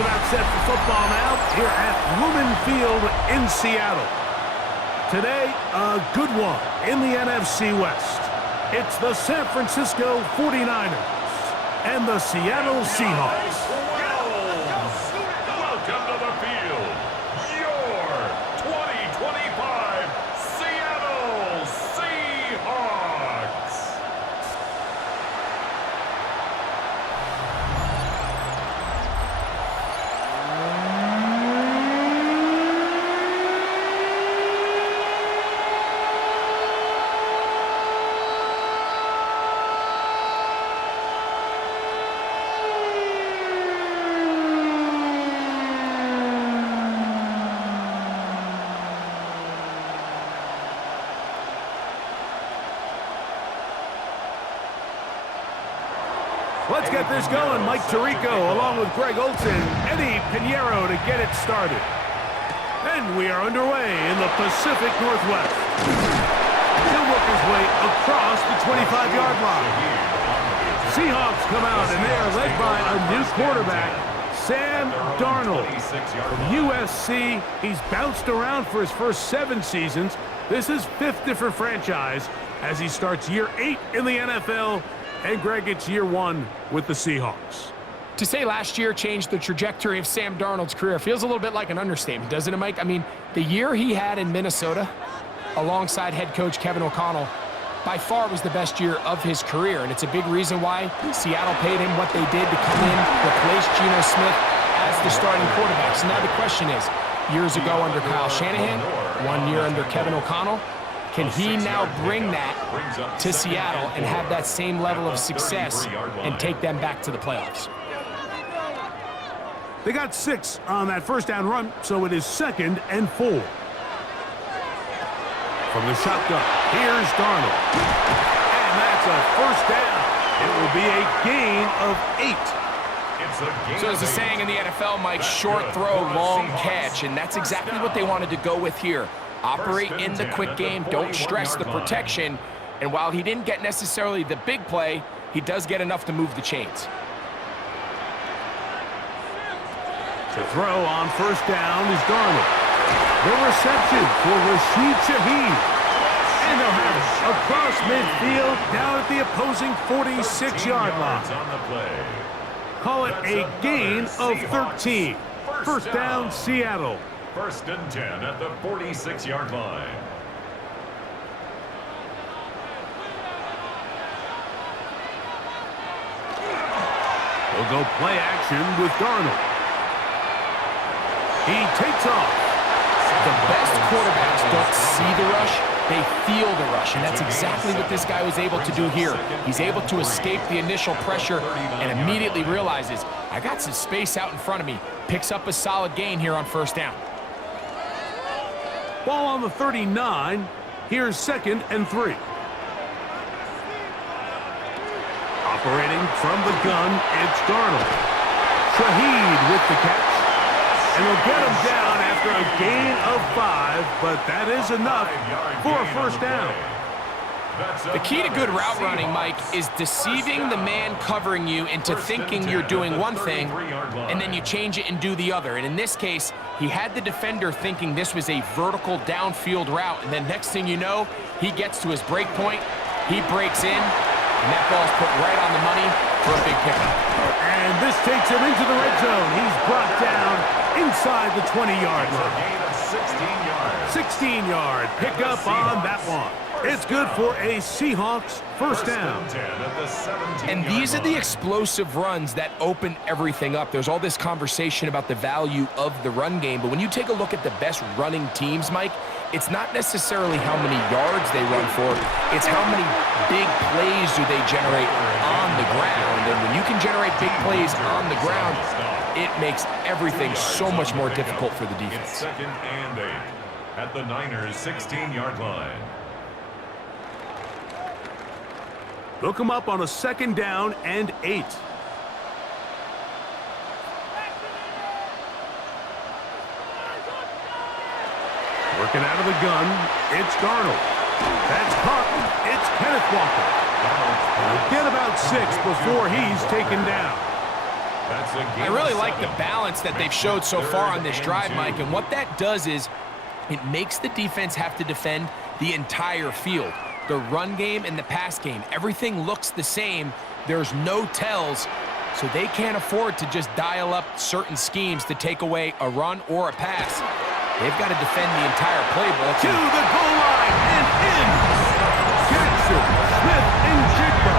about set for football now here at Lumen Field in Seattle. Today, a good one in the NFC West. It's the San Francisco 49ers and the Seattle Seahawks. Welcome to the field, your 2025 Seattle Seahawks. Let's get this going. Mike Tirico along with Greg Olson, Eddie Pinheiro to get it started. And we are underway in the Pacific Northwest. He'll work his way across the 25-yard line. Seahawks come out, and they are led by a new quarterback, Sam Darnold. From USC, he's bounced around for his first 7 seasons. This is 5th different franchise as he starts year 8 in the NFL. And Greg, it's year 1 with the Seahawks. To say last year changed the trajectory of Sam Darnold's career feels a little bit like an understatement, doesn't it, Mike? I mean, the year he had in Minnesota, alongside head coach Kevin O'Connell, by far was the best year of his career, and it's a big reason why Seattle paid him what they did to come in, replace Geno Smith as the starting quarterback. So now the question is, years ago under Kyle Shanahan, 1 year under Kevin O'Connell, can he now bring that to Seattle and have that same level of success and take them back to the playoffs? They got 6 on that first down run, so it is 2nd and 4. From the shotgun, here's Darnold. And that's a first down. It will be a gain of 8. So there's a saying in the NFL, Mike, short throw, long catch, and that's exactly what they wanted to go with here. Operate in the quick game, don't stress the protection, and while he didn't get necessarily the big play, he does get enough to move the chains. To throw on first down is Darnold. The reception for Rashid Shaheed. And they'll have it across midfield down at the opposing 46-yard line. Call it a gain of 13. First down, Seattle. 1st and 10 at the 46-yard line. They'll go play action with Darnold. He takes off. The best quarterbacks don't see the rush, they feel the rush, and that's exactly what this guy was able to do here. He's able to escape the initial pressure and immediately realizes, I got some space out in front of me. Picks up a solid gain here on first down. Ball on the 39. Here's 2nd and 3. Operating from the gun, it's Darnold. Shaheed with the catch. And he'll get him down after a gain of 5, but that is enough for a first down. The key to good route running, Mike, is deceiving the man covering you into thinking you're doing one thing, and then you change it and do the other. And in this case, he had the defender thinking this was a vertical downfield route, and then next thing you know, he gets to his break point, he breaks in, and that ball's put right on the money for a big pickup. And this takes him into the red zone. He's brought down inside the 20-yard line. 16-yard pickup on that one. It's good for a Seahawks first down. And these are the explosive runs that open everything up. There's all this conversation about the value of the run game, but when you take a look at the best running teams, Mike, it's not necessarily how many yards they run for, it's how many big plays do they generate on the ground. And when you can generate big plays on the ground, it makes everything so much more difficult for the defense. It's 2nd and 8 at the Niners' 16-yard line. They'll come up on a 2nd down and 8. Working out of the gun, it's Darnold. That's caught. It's Kenneth Walker. He'll get about 6 before he's taken down. That's a I gain really of like the 7. balance that they've showed so far on this drive, Mike, and what that does is it makes the defense have to defend the entire field. The run game and the pass game, everything looks the same. There's no tells, so they can't afford to just dial up certain schemes to take away a run or a pass. They've got to defend the entire playbook. To the goal line and in. Jackson, Smith, and Jigba.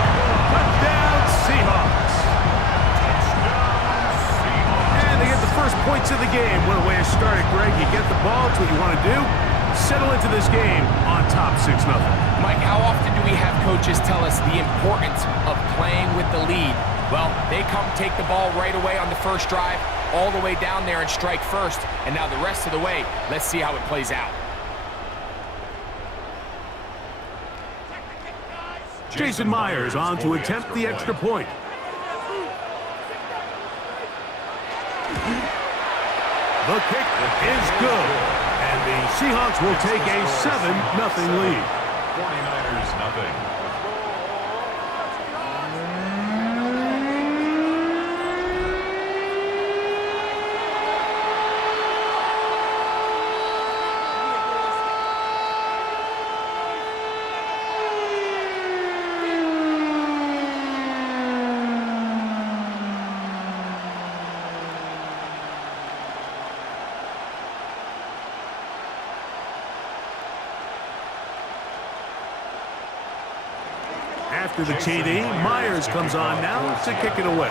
Touchdown, Seahawks. And they get the first points of the game. What a way to start it, Greg. You get the ball. It's what you want to do. Settle into this game on top 6-0. Mike, how often do we have coaches tell us the importance of playing with the lead? Well, they come take the ball right away on the first drive, all the way down there and strike first, and now the rest of the way, let's see how it plays out. Jason Myers on to attempt the extra point. The kick is good, and the Seahawks will take a 7-0 lead. 49ers nothing. After the TD, Myers comes on now to kick it away.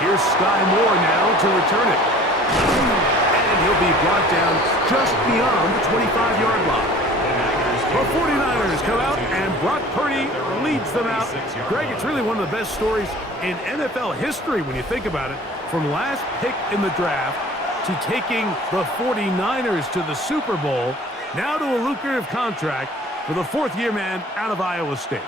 Here's Sky Moore now to return it. And he'll be brought down just beyond the 25-yard line. The 49ers come out, and Brock Purdy leads them out. Greg, it's really one of the best stories in NFL history when you think about it. From last pick in the draft to taking the 49ers to the Super Bowl, now to a lucrative contract for the fourth-year man out of Iowa State.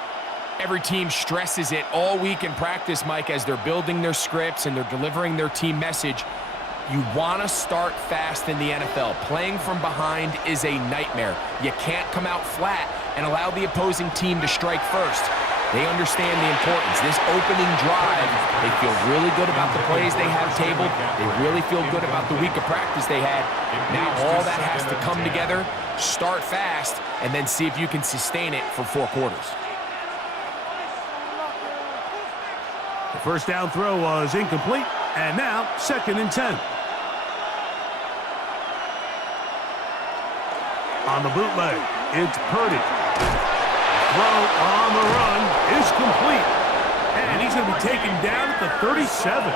Every team stresses it all week in practice, Mike, as they're building their scripts and they're delivering their team message. You want to start fast in the NFL. Playing from behind is a nightmare. You can't come out flat and allow the opposing team to strike first. They understand the importance. This opening drive, they feel really good about the plays they have tabled. They really feel good about the week of practice they had. Now all that has to come together, start fast, and then see if you can sustain it for 4 quarters. The first down throw was incomplete, and now 2nd and 10. On the bootleg, it's Purdy. Throw on the run is complete. And he's going to be taken down at the 37.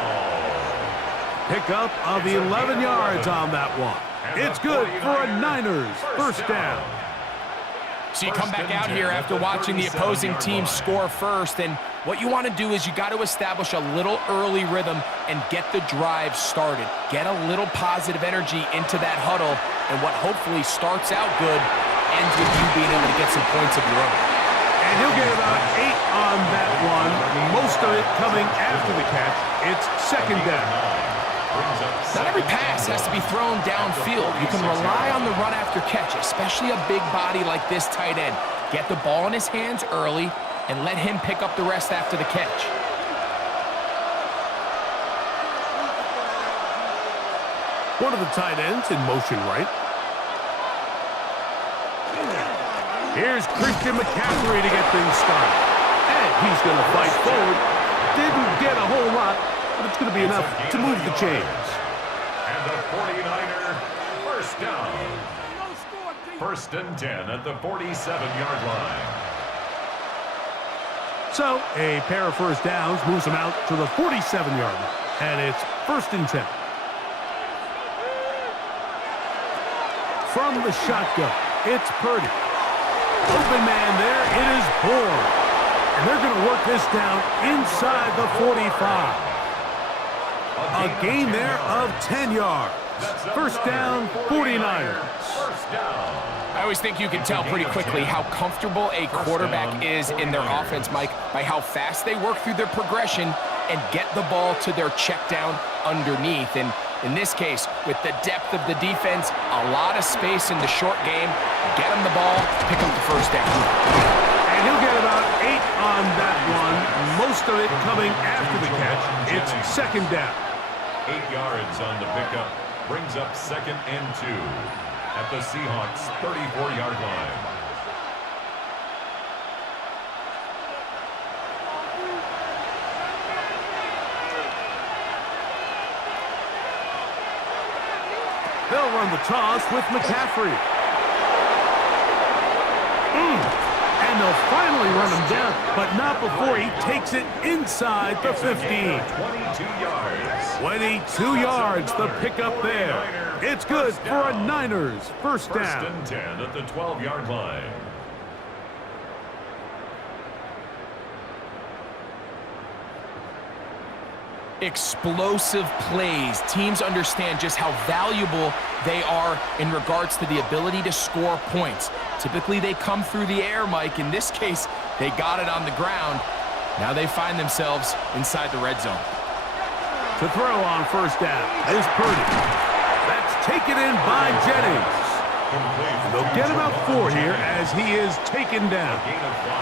Pickup of 11 yards on that one. It's good for a Niners first down. So you come back out here after watching the opposing team score first, and what you want to do is you got to establish a little early rhythm and get the drive started. Get a little positive energy into that huddle, and what hopefully starts out good ends with you being able to get some points of your own. And he'll get about 8 on that one, most of it coming after the catch. It's 2nd down. Not every pass has to be thrown downfield. You can rely on the run after catch, especially a big body like this tight end. Get the ball in his hands early and let him pick up the rest after the catch. One of the tight ends in motion right. Here's Christian McCaffrey to get things started. And he's going to fight forward. Didn't get a whole lot, but it's going to be enough to move the chains. And the 49er first down. 1st and 10 at the 47-yard line. So a pair of first downs moves them out to the 47-yard line. And it's 1st and 10. From the shotgun, it's Purdy. Open man there, it is Bourne. And they're going to work this down inside the 45. A gain there of 10 yards. First down, 49ers. I always think you can tell pretty quickly how comfortable a quarterback is in their offense, Mike, by how fast they work through their progression and get the ball to their check down underneath. And in this case, with the depth of the defense, a lot of space in the short game, get them the ball, pick up the first down. And He'll get about 8 on that one, most of it coming after the catch. It's second down. 8 yards on the pickup. Brings up second and 2 at the Seahawks' 34-yard line. They'll run the toss with McCaffrey. And they'll finally run him down, but not before he takes it inside the 15. 22 yards. 22 yards, the pickup there. It's good for a Niners first down. First and 10 at the 12-yard line. Explosive plays. Teams understand just how valuable they are in regards to the ability to score points. Typically, they come through the air, Mike. In this case, they got it on the ground. Now they find themselves inside the red zone. To throw on first down is Purdy. That's taken in by Jennings. They'll get about 4 here as he is taken down. A gain of 5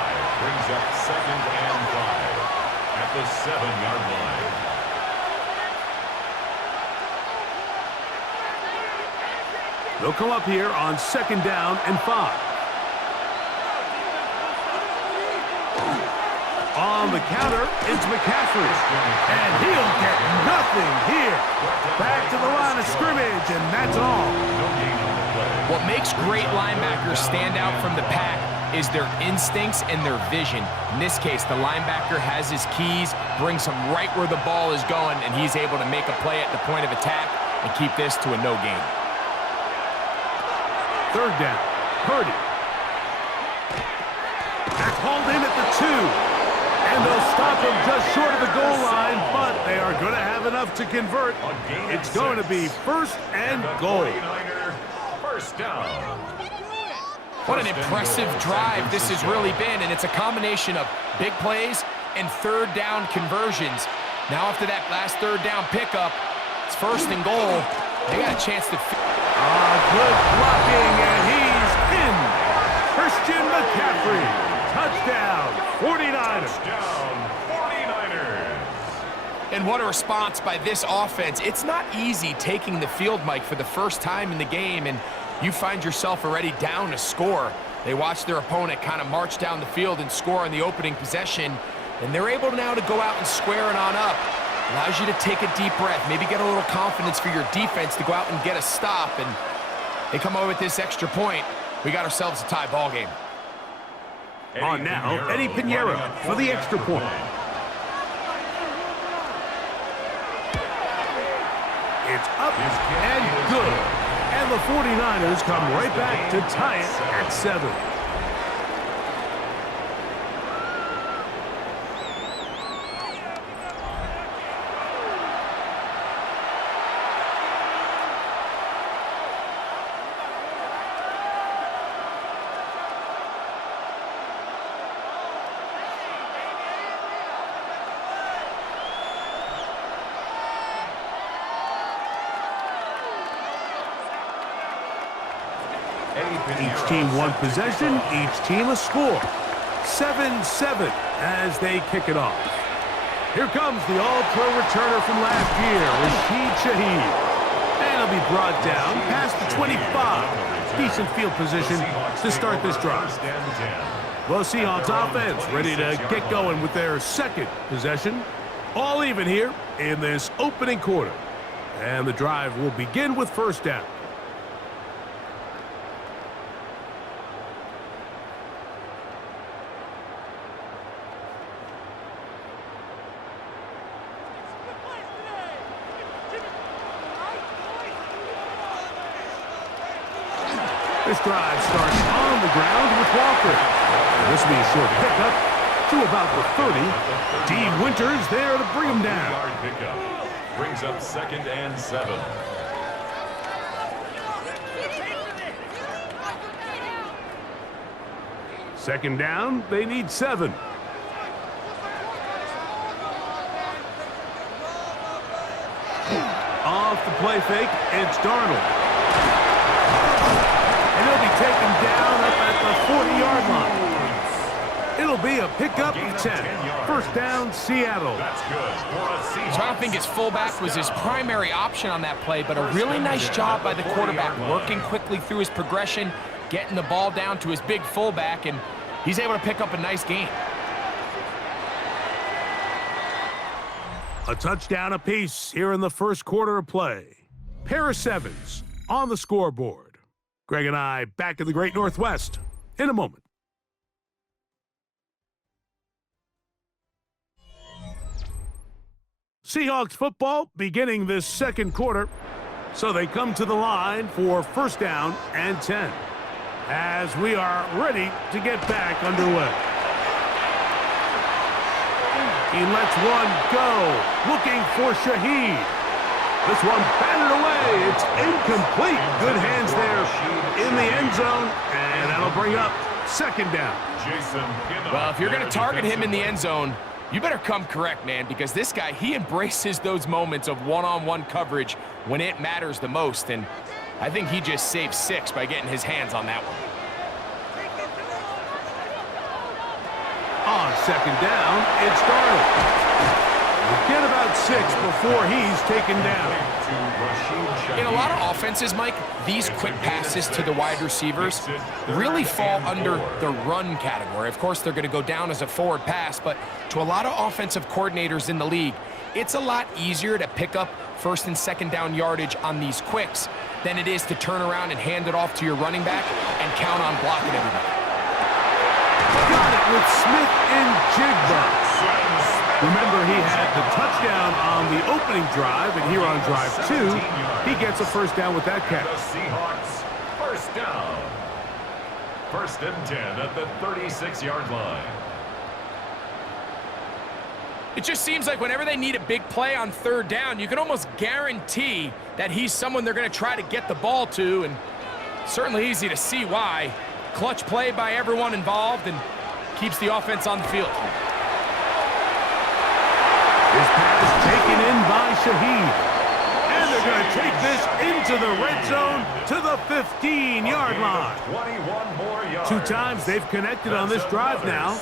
brings up second and 5 at the 7-yard line. They'll come up here on second down and 5. On the counter, it's McCaffrey. And he'll get nothing here. Back to the line of scrimmage, and that's all. What makes great linebackers stand out from the pack is their instincts and their vision. In this case, the linebacker has his keys, brings him right where the ball is going, and he's able to make a play at the point of attack and keep this to a no gain. Third down, Purdy. That's hauled in at the 2. And they'll stop him just short of the goal line, but they are going to have enough to convert. It's going to be first and goal. First down. What an impressive drive this has really been, and it's a combination of big plays and third down conversions. Now after that last third down pickup, it's first and goal. They got a chance to... Good blocking, and he's in. Christian McCaffrey. Touchdown, 49ers. Touchdown, 49ers. And what a response by this offense. It's not easy taking the field, Mike, for the first time in the game, and you find yourself already down a score. They watch their opponent kind of march down the field and score on the opening possession, and they're able now to go out and square it on up. Allows you to take a deep breath, maybe get a little confidence for your defense to go out and get a stop, and they come over with this extra point. We got ourselves a tie ball game. On now, Eddie Pinheiro for the extra point. It's up and good. And the 49ers come right back to tie it at 7. Each team one possession, each team a score. 7-7 as they kick it off. Here comes the all-pro returner from last year, Rashid Shaheed. And he'll be brought down past the 25. Decent field position to start this drive. The Seahawks offense ready to get going with their second possession. All even here in this opening quarter. And the drive will begin with first down. This drive starts on the ground with Walker. And this will be a short pickup to about the 30. D. Winters there to bring him down. 3-yard pickup brings up second and 7. Second down, they need 7. Off the play fake, it's Darnold. And he'll be taken down up at the 40-yard line. It'll be a pickup of 10. First down, Seattle. That's good for a Seahawks. So I don't think his fullback was his primary option on that play, but a really nice job by the quarterback, working quickly through his progression, getting the ball down to his big fullback, and he's able to pick up a nice gain. A touchdown apiece here in the first quarter of play. Pair of sevens on the scoreboard. Greg and I back in the Great Northwest in a moment. Seahawks football beginning this second quarter. So they come to the line for first down and 10 as we are ready to get back underway. He lets one go, looking for Shaheed. This one batted away. It's incomplete. Good hands there in the end zone, and that'll bring up second down. Well, if you're going to target him in the end zone, you better come correct, man, because this guy, he embraces those moments of one-on-one coverage when it matters the most, and I think he just saved 6 by getting his hands on that one. On second down, it's Darnold. Get about 6 before he's taken down. In a lot of offenses, Mike, these quick passes to the wide receivers really fall under the run category. Of course, they're going to go down as a forward pass, but to a lot of offensive coordinators in the league, it's a lot easier to pick up first and second down yardage on these quicks than it is to turn around and hand it off to your running back and count on blocking everybody. Got it with Smith and Jigba. Remember, he had the touchdown on the opening drive, and here on drive 2, he gets a first down with that catch. The Seahawks, first down. First and 10 at the 36-yard line. It just seems like whenever they need a big play on third down, you can almost guarantee that he's someone they're going to try to get the ball to, and certainly easy to see why. Clutch play by everyone involved and keeps the offense on the field. His pass taken in by Shaheed. And they're going to take this into the red zone to the 15-yard line. 21 more yards. 2 times they've connected on this drive now.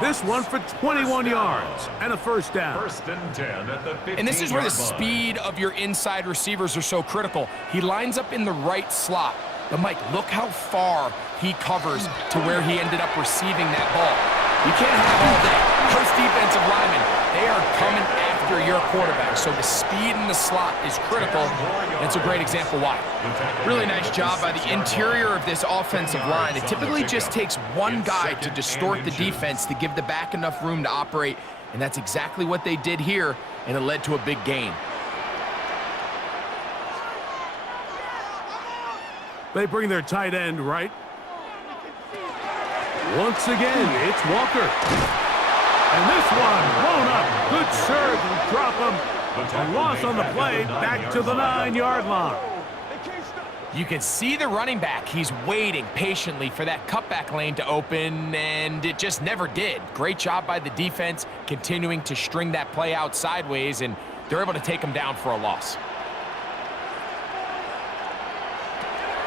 This one for 21 yards and a first down. First and 10 at the 15-yard And this is where the line. speed of your inside receivers are so critical. He lines up in the right slot. But, Mike, look how far he covers to where he ended up receiving that ball. You can't have all day. Those defensive linemen, they are coming after your quarterback. So the speed in the slot is critical. And it's a great example why. Really nice job by the interior of this offensive line. It typically just takes one guy to distort the defense to give the back enough room to operate. And that's exactly what they did here, and it led to a big gain. They bring their tight end right. Once again, it's Walker. And this one blown up. Good serve and drop him. A loss on the play, back to the 9-yard line. You can see the running back. He's waiting patiently for that cutback lane to open, and it just never did. Great job by the defense, continuing to string that play out sideways, and they're able to take him down for a loss.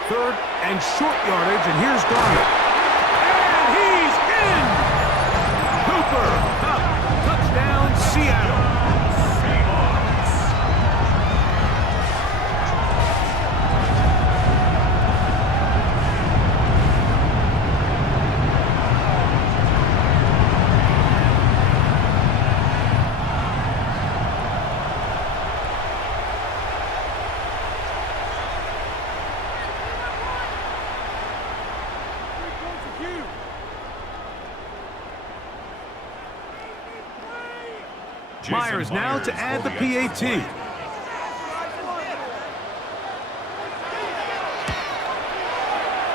Third and short yardage, and here's Darnold. And he's in! Cooper Kupp, touchdown, Seattle. Myers now to add the PAT.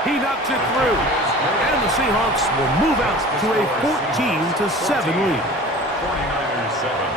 He knocks it through. And the Seahawks will move out to a 14-7 lead. 49ers 7.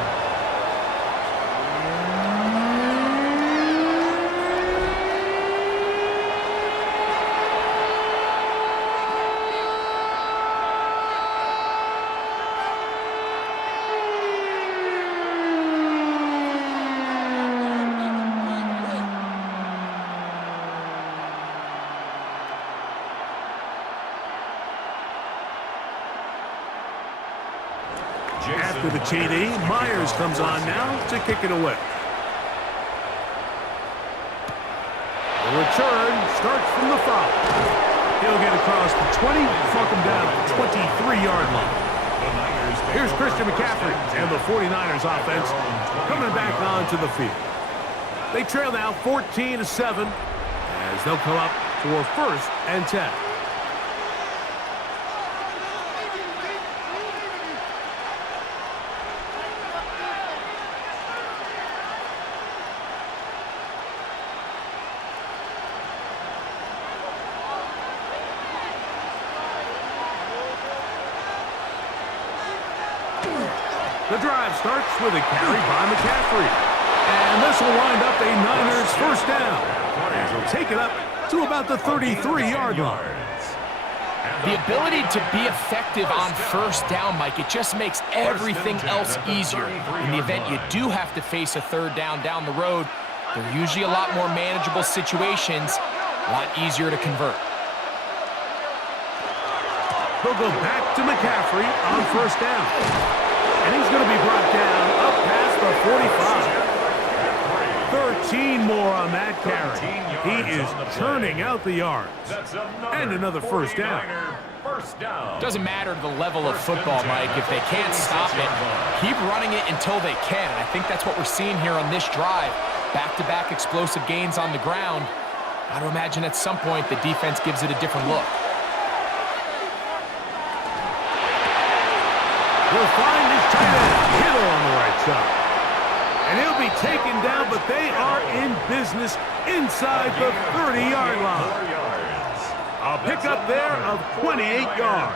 after the TD. Myers comes on now to kick it away. The return starts from the 5. He'll get across the 20, fuck him down at the 23-yard line. Here's Christian McCaffrey and the 49ers offense coming back onto the field. They trail now 14-7 as they'll come up for 1st and 10. The drive starts with a carry by McCaffrey. And this will wind up a Niners first down. And he'll take it up to about the 33-yard line. The ability to be effective on first down, Mike, it just makes everything else easier. In the event you do have to face a 3rd down the road, they're usually a lot more manageable situations, a lot easier to convert. They'll go back to McCaffrey on first down. And he's going to be brought down up past the 45. 13 more on that carry. He is churning out the yards. And another first down. Doesn't matter the level of football, Mike. If they can't stop it, keep running it until they can. And I think that's what we're seeing here on this drive. Back-to-back explosive gains on the ground. Got to imagine at some point the defense gives it a different look. He'll find his tight end, Kittle, on the right side. And he'll be taken down, but they are in business inside the 30-yard line. A pickup there of 28 yards.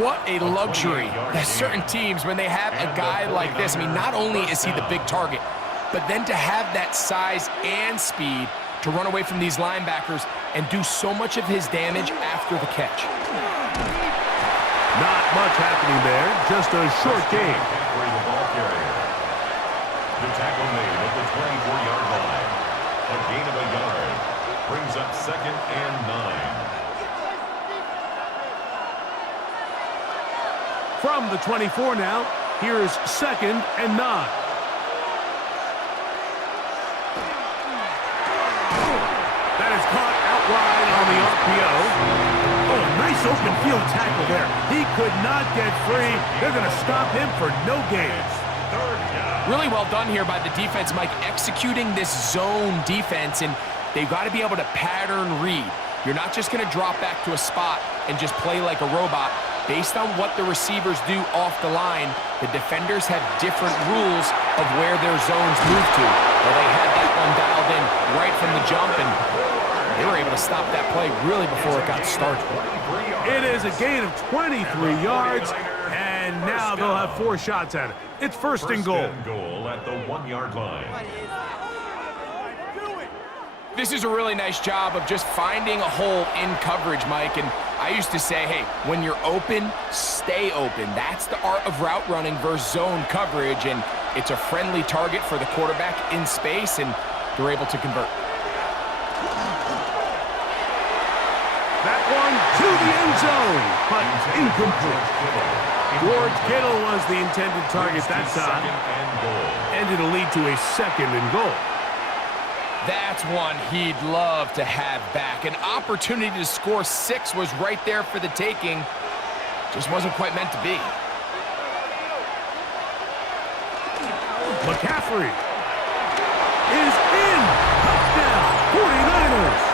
What a luxury. There's certain teams, when they have a guy like this, I mean, not only is he the big target, but then to have that size and speed to run away from these linebackers and do so much of his damage after the catch. Not much happening there, just a short game. The tackle made at the 24-yard line. A gain of a yard brings up 2nd and 9. From the 24 now, here's 2nd and 9. That is caught out wide on the RPO. Oh, nice open field tackle there. He could not get free. They're going to stop him for no gain. Really well done here by the defense, Mike, executing this zone defense, and they've got to be able to pattern read. You're not just going to drop back to a spot and just play like a robot. Based on what the receivers do off the line, the defenders have different rules of where their zones move to. Well, they had that one dialed in right from the jump, and they were able to stop that play really before it got started. It is a gain of 23 yards, and now they'll have 4 shots at it. It's first and goal. First and goal at the 1-yard line. This is a really nice job of just finding a hole in coverage, Mike. And I used to say, hey, when you're open, stay open. That's the art of route running versus zone coverage, and it's a friendly target for the quarterback in space, and they're able to convert. That one to the end zone, but incomplete. George Kittle was the intended target that time, and it'll lead to a 2nd and goal. That's one he'd love to have back. An opportunity to score 6 was right there for the taking. Just wasn't quite meant to be. McCaffrey is in. Touchdown, 49ers.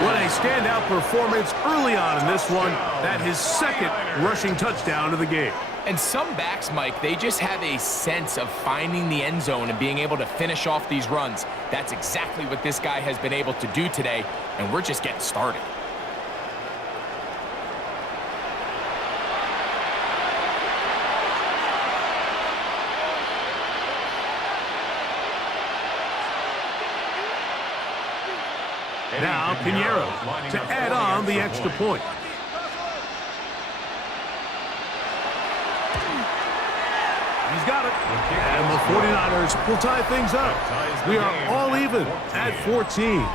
What a standout performance early on in this one. That his 2nd rushing touchdown of the game. And some backs, Mike, they just have a sense of finding the end zone and being able to finish off these runs. That's exactly what this guy has been able to do today, and we're just getting started. Now Pinheiro to add on the extra point. He's got it. And the 49ers will tie things up. We are all even at 14.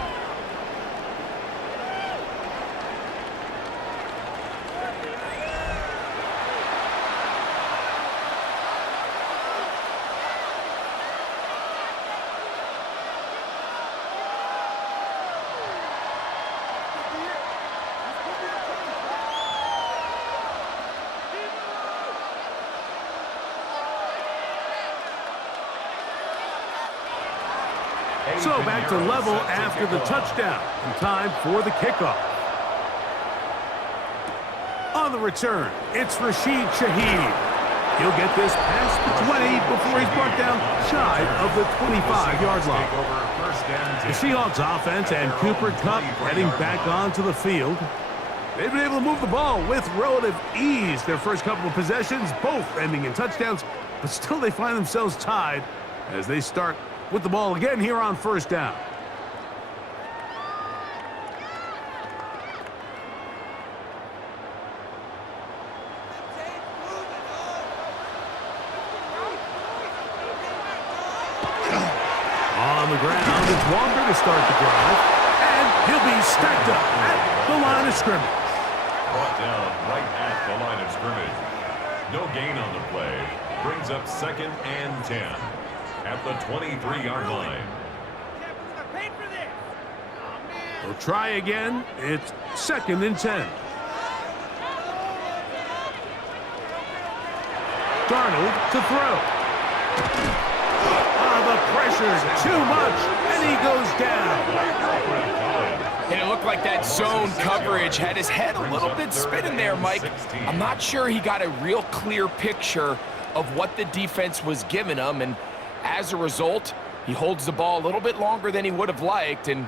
So back to level after the touchdown. And time for the kickoff. On the return, it's Rashid Shaheed. He'll get this past the 20 before he's brought down shy of the 25-yard line. The Seahawks offense and Cooper Kupp heading back onto the field. They've been able to move the ball with relative ease. Their first couple of possessions, both ending in touchdowns, but still they find themselves tied as they start with the ball again here on first down. On the ground, it's Wander to start the drive, and he'll be stacked up at the line of scrimmage. Brought down right at the line of scrimmage. No gain on the play. Brings up 2nd and 10 at the 23-yard line. They'll try again. It's 2nd and 10. Darnold to throw. The pressure's too much, and he goes down. And it looked like that zone coverage had his head a little bit spinning there, Mike. I'm not sure he got a real clear picture of what the defense was giving him, and as a result, he holds the ball a little bit longer than he would have liked, and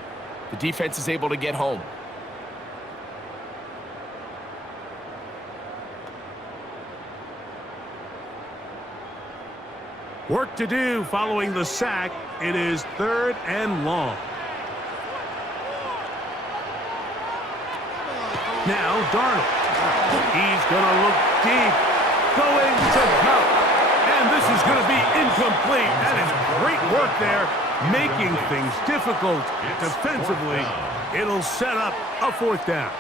the defense is able to get home. Work to do following the sack. It is 3rd and long. Now Darnold. He's going to look deep. Going to Kupp. And this is going to be incomplete. That is great work there, making things difficult defensively. It'll set up a 4th down.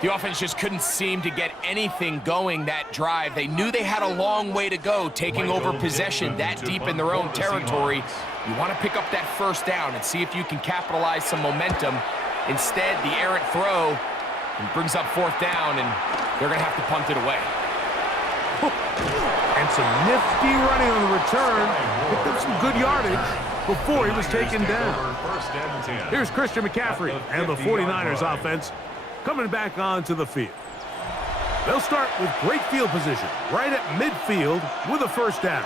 The offense just couldn't seem to get anything going that drive. They knew they had a long way to go, taking over possession that deep in their own territory. You want to pick up that 1st down and see if you can capitalize some momentum. Instead, the errant throw brings up 4th down, and they're going to have to punt it away. And some nifty running on the return. Picked up some good yardage before he was taken down. Here's Christian McCaffrey and the 49ers offense coming back onto the field. They'll start with great field position right at midfield with a 1st down.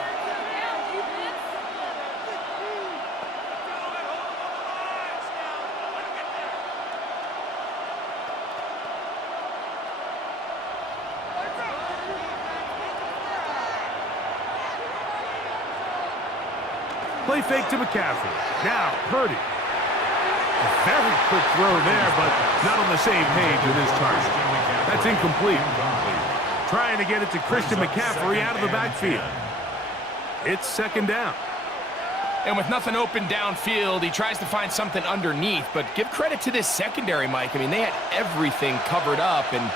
Play fake to McCaffrey. Now Purdy. A very quick throw there, but not on the same page with his target. That's incomplete. Trying to get it to Christian McCaffrey out of the backfield. It's 2nd down. And with nothing open downfield, he tries to find something underneath. But give credit to this secondary, Mike. I mean, they had everything covered up, and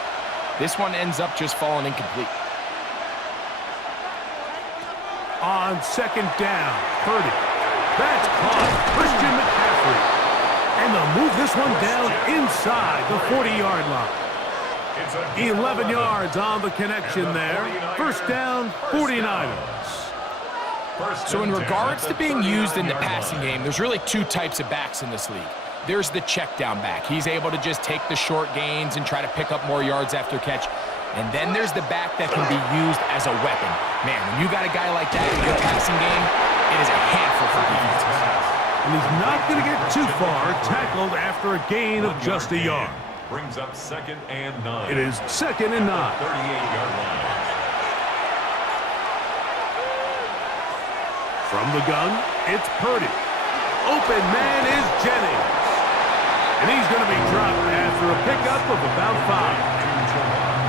this one ends up just falling incomplete. On 2nd down, Purdy. That's caught. Christian McCaffrey. And they'll move this one down inside the 40-yard line. 11 yards on the connection there. 1st down, 49ers. So in regards to being used in the passing game, there's really 2 types of backs in this league. There's the check down back. He's able to just take the short gains and try to pick up more yards after catch. And then there's the back that can be used as a weapon. Man, when you got a guy like that in your passing game, it is a handful for defenses. And he's not going to get too far, tackled after a gain of just a yard. Brings up 2nd and 9. It is 2nd and 9. 38-yard line. From the gun, it's Purdy. Open man is Jennings. And he's going to be dropped after a pickup of about 5.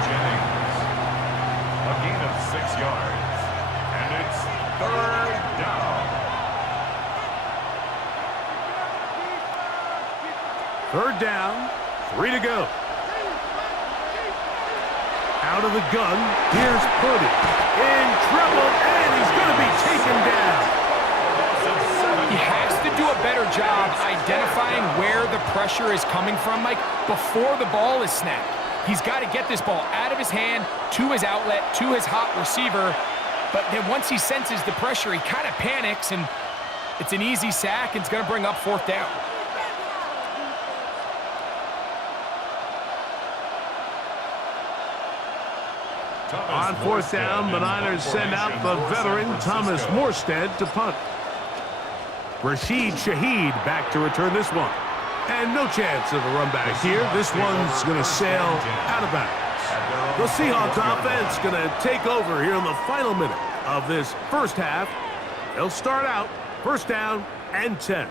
Jennings. A gain of 6 yards. And it's 3rd down. 3rd down, 3 to go. Out of the gun, here's Purdy. In trouble, and he's going to be taken down. He has to do a better job identifying where the pressure is coming from, Mike, before the ball is snapped. He's got to get this ball out of his hand, to his outlet, to his hot receiver. But then once he senses the pressure, he kind of panics, and It's an easy sack. It's going to bring up 4th down. On 4th down, the Niners send out the veteran Thomas Morstead to punt. Rashid Shaheed back to return this one. And no chance of a run back here. This one's going to sail out of bounds. The Seahawks offense going to take over here in the final minute of this first half. They'll start out 1st down and 10.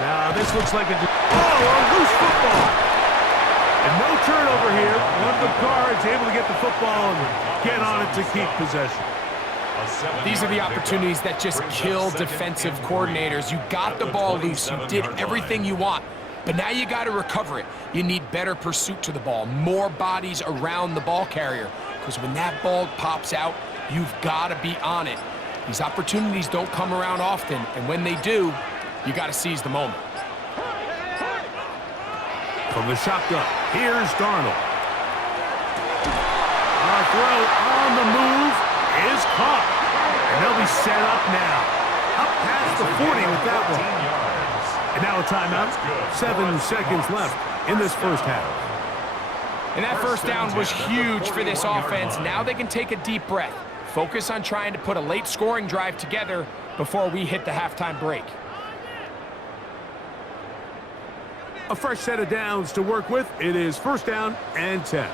Now this looks like a loose football. And no turnover here. One of the guards able to get the football and get on it to keep possession. These are the opportunities that just kill defensive coordinators. You got the ball loose. You did everything you want. But now you got to recover it. You need better pursuit to the ball, more bodies around the ball carrier. Because when that ball pops out, you've got to be on it. These opportunities don't come around often. And when they do, you got to seize the moment. From the shotgun, here's Darnold. A throw on the move is caught. And they'll be set up now. Up past the 40 with that one. And now a timeout. 7 seconds left in this first half. And that 1st down was huge for this offense. Now they can take a deep breath. Focus on trying to put a late scoring drive together before we hit the halftime break. A fresh set of downs to work with. It is 1st down and 10.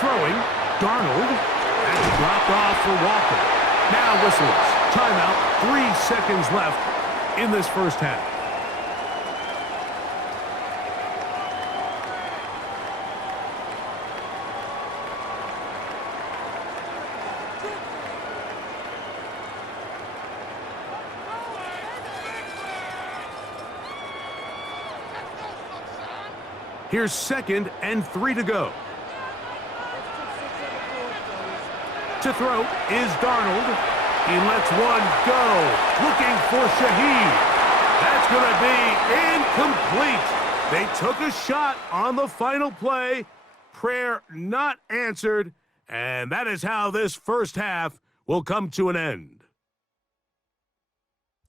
Throwing, Darnold. That's dropped off for Walker. Now whistles. Timeout. 3 seconds left in this first half. Here's 2nd and 3 to go. To throw is Darnold. He lets one go. Looking for Shaheed. That's going to be incomplete. They took a shot on the final play. Prayer not answered. And that is how this first half will come to an end.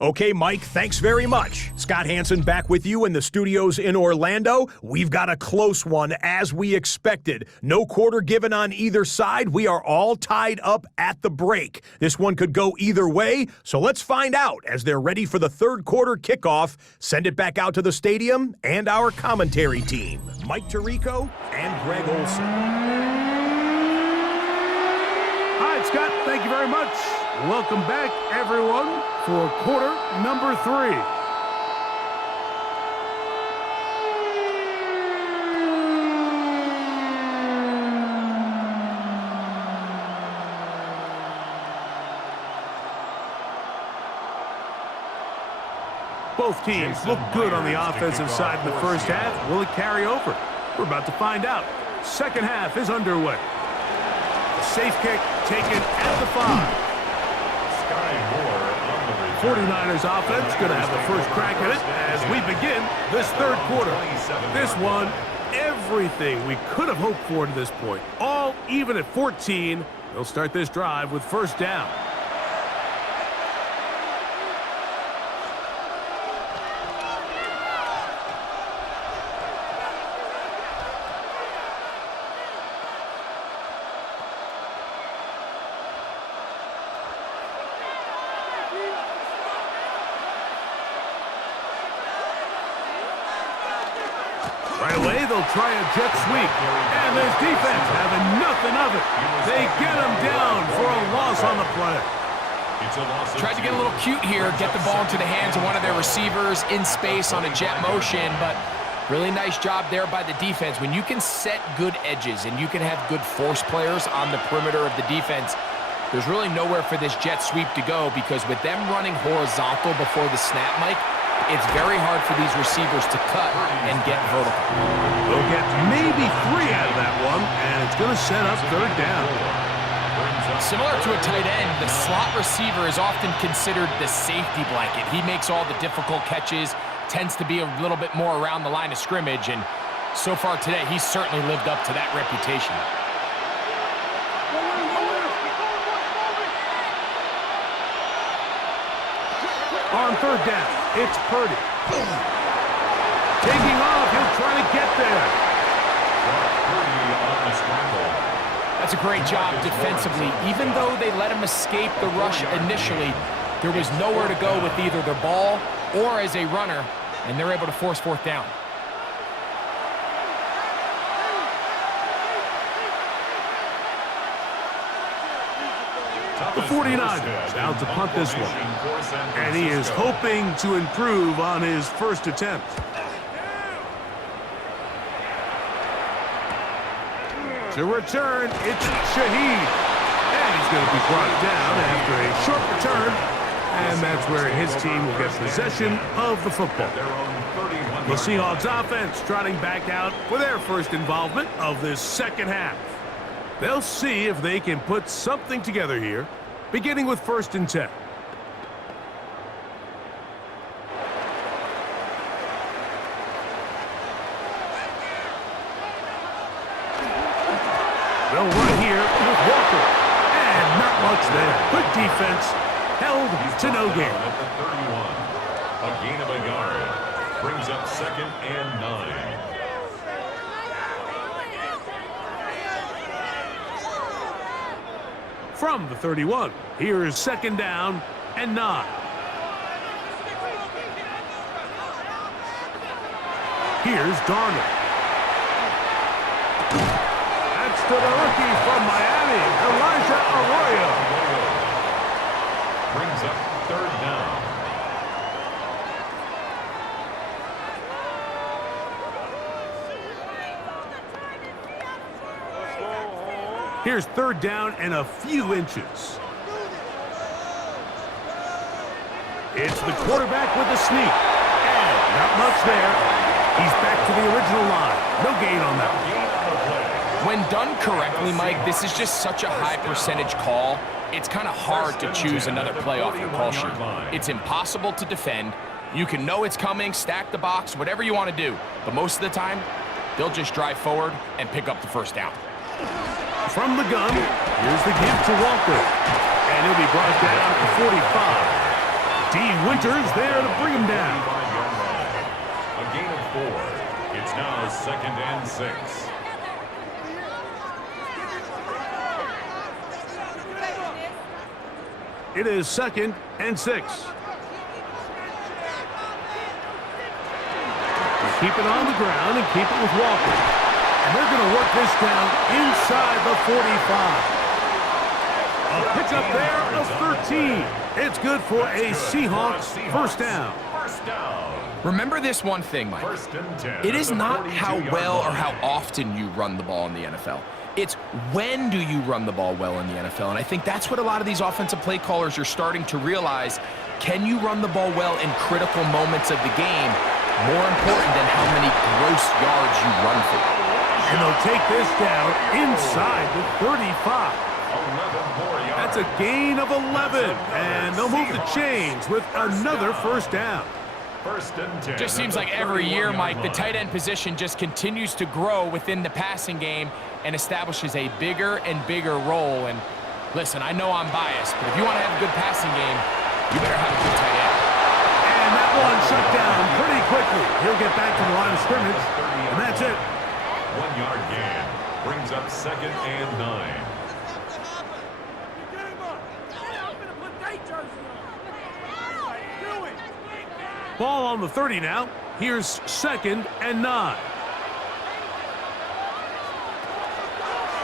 Okay, Mike, thanks very much. Scott Hansen back with you in the studios in Orlando. We've got a close one, as we expected. No quarter given on either side. We are all tied up at the break. This one could go either way, so let's find out as they're ready for the 3rd quarter kickoff. Send it back out to the stadium and our commentary team, Mike Tirico and Greg Olson. All right, Scott, thank you very much. Welcome back, everyone, for quarter number 3. Both teams look good on the offensive side in the first half. Will it carry over? We're about to find out. Second half is underway. Safe kick taken at the 5. 49ers offense going to have the first crack at it as we begin this 3rd quarter. This one, everything we could have hoped for to this point. All even at 14. They'll start this drive with 1st down. Right away, they'll try a jet sweep. And this defense having nothing of it. They get him down for a loss on the play. Tried to get a little cute here, get the ball into the hands of one of their receivers in space on a jet motion, but really nice job there by the defense. When you can set good edges and you can have good force players on the perimeter of the defense, there's really nowhere for this jet sweep to go, because with them running horizontal before the snap, Mike, it's very hard for these receivers to cut and get vertical. They'll get maybe 3 out of that one, and it's going to set up third down. Similar to a tight end, the slot receiver is often considered the safety blanket. He makes all the difficult catches, tends to be a little bit more around the line of scrimmage, and so far today, he's certainly lived up to that reputation. On third down, it's Purdy. Taking off, he'll try to get there. Purdy on the scramble. That's a great job defensively. Even though they let him escape the rush initially, there was nowhere to go with either the ball or as a runner, and they're able to force fourth down. The 49ers out to punt this one. And he is hoping to improve on his first attempt. To return, it's Shaheed. And he's going to be brought down after a short return. And that's where his team will get possession of the football. The Seahawks offense trotting back out for their first involvement of this second half. They'll see if they can put something together here, beginning with 1st and 10. They'll run here with Walker. And not much there. Good defense. Held to no gain. At the 31. A gain of a yard. Brings up 2nd and 9. From the 31, here is 2nd down and 9. Here's Darnold. That's to the rookie from Miami, Elijah Arroyo. Brings up 3rd down. Here's 3rd down and a few inches. It's the quarterback with the sneak. And not much there. He's back to the original line. No gain on that one. When done correctly, Mike, this is just such a high percentage call. It's kind of hard to choose another play off your call sheet. It's impossible to defend. You can know it's coming, stack the box, whatever you want to do. But most of the time, they'll just drive forward and pick up the first down. From the gun, here's the give to Walker. And he'll be brought down to 45. D. Winters there to bring him down. A gain of 4. It's now 2nd and 6. It is 2nd and 6. Keep it on the ground and keep it with Walker. And they're going to work this down inside the 45. A pickup there of 13. It's good for a Seahawks first down. Remember this one thing, Mike. It is not how well or how often you run the ball in the NFL. It's when do you run the ball well in the NFL. And I think that's what a lot of these offensive play callers are starting to realize. Can you run the ball well in critical moments of the game? More important than how many gross yards you run for. And they'll take this down inside the 35. That's a gain of 11. And they'll move the chains with another first down. 1st and 10. Just seems like every year, Mike, the tight end position just continues to grow within the passing game and establishes a bigger and bigger role. And listen, I know I'm biased, but if you want to have a good passing game, you better have a good tight end. And that one shut down pretty quickly. He'll get back to the line of scrimmage, and that's it. 1 yard gain. Brings up 2nd and 9. Ball on the 30 now. Here's 2nd and 9.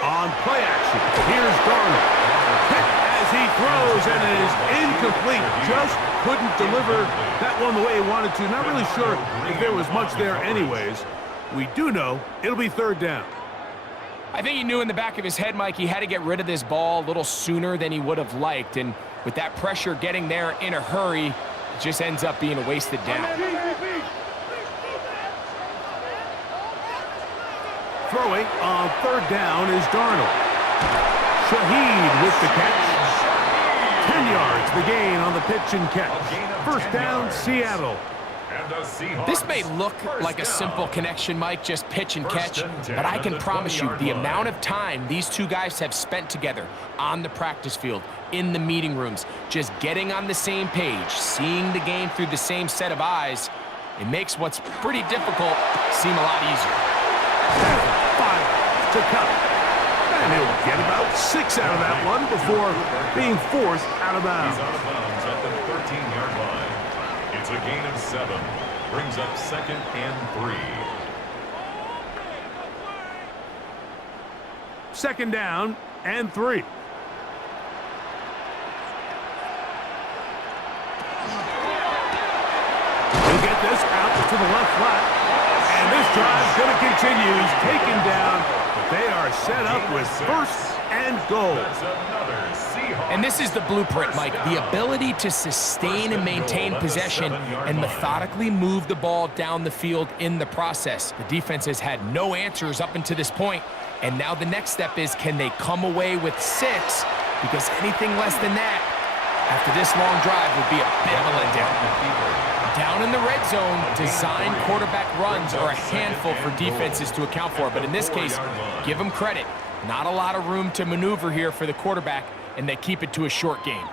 On play action, here's Darnold. Hit as he throws, and it is incomplete. Just couldn't deliver that one the way he wanted to. Not really sure if there was much there anyways. We do know it'll be 3rd down. I think he knew in the back of his head, Mike, he had to get rid of this ball a little sooner than he would have liked. And with that pressure getting there in a hurry, It just ends up being a wasted down. Throwing on third down is Darnold. Shaheed with the catch. 10 yards the gain on the pitch and catch. First down, Seattle. This may look like a simple connection, Mike, just pitch and catch, but I can promise you the amount of time these two guys have spent together on the practice field, in the meeting rooms, just getting on the same page, seeing the game through the same set of eyes, it makes what's pretty difficult seem a lot easier. 5 to cut. And he'll get about 6 out of that one before being forced out of bounds. He's out of bounds at the 13-yard line. It's a gain of 7. Brings up 2nd and 3. Second down and 3. He'll get this out to the left flat. And this drive's going to continue. He's taken down. They are set up with first and goal. And this is the blueprint, Mike. The ability to sustain and maintain possession and methodically move the ball down the field in the process. The defense has had no answers up until this point, and now the next step is, can they come away with 6? Because anything less than that, after this long drive, would be a bit of a letdown. Down in the red zone, designed quarterback runs are a handful for defenses to account for. But in this case, give them credit. Not a lot of room to maneuver here for the quarterback, and they keep it to a short game.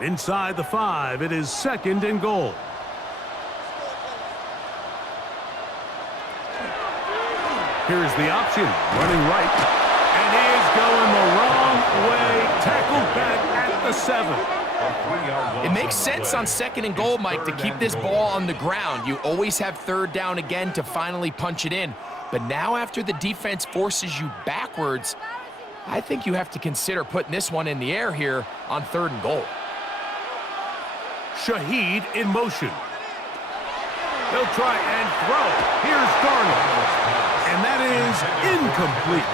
Inside the 5, it is 2nd and goal. Here's the option, running right. And he is going the wrong way. Tackled back at the 7. It makes sense on 2nd and goal, Mike, to keep this ball on the ground. You always have third down again to finally punch it in. But now after the defense forces you backwards, I think you have to consider putting this one in the air here on 3rd and goal. Shaheed in motion. They'll try and throw. Here's Darnold. And that is incomplete.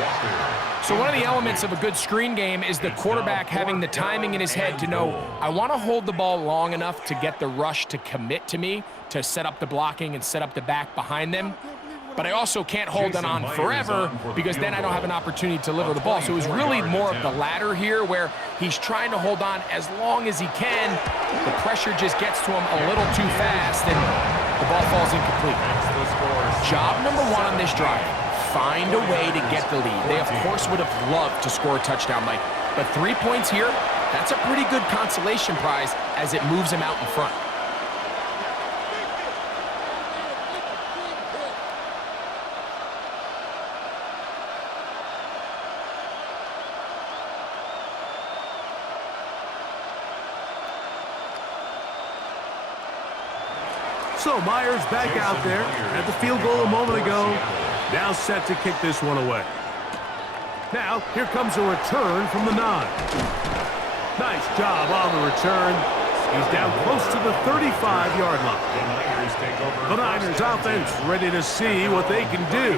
So one of the elements of a good screen game is the quarterback having the timing in his head to know, I want to hold the ball long enough to get the rush to commit to me, to set up the blocking and set up the back behind them. But I also can't hold it on forever because then I don't have an opportunity to deliver the ball. So it was really more of the latter here where he's trying to hold on as long as he can. The pressure just gets to him a little too fast and the ball falls incomplete. Job number 1 on this drive. Find a way to get the lead. They, of course, would have loved to score a touchdown, Mike. But 3 points here, that's a pretty good consolation prize as it moves them out in front. So Myers back out there at the field goal a moment ago. Now set to kick this one away. Now, here comes a return from the 9. Nice job on the return. He's down close to the 35-yard line. The Niners offense ready to see what they can do.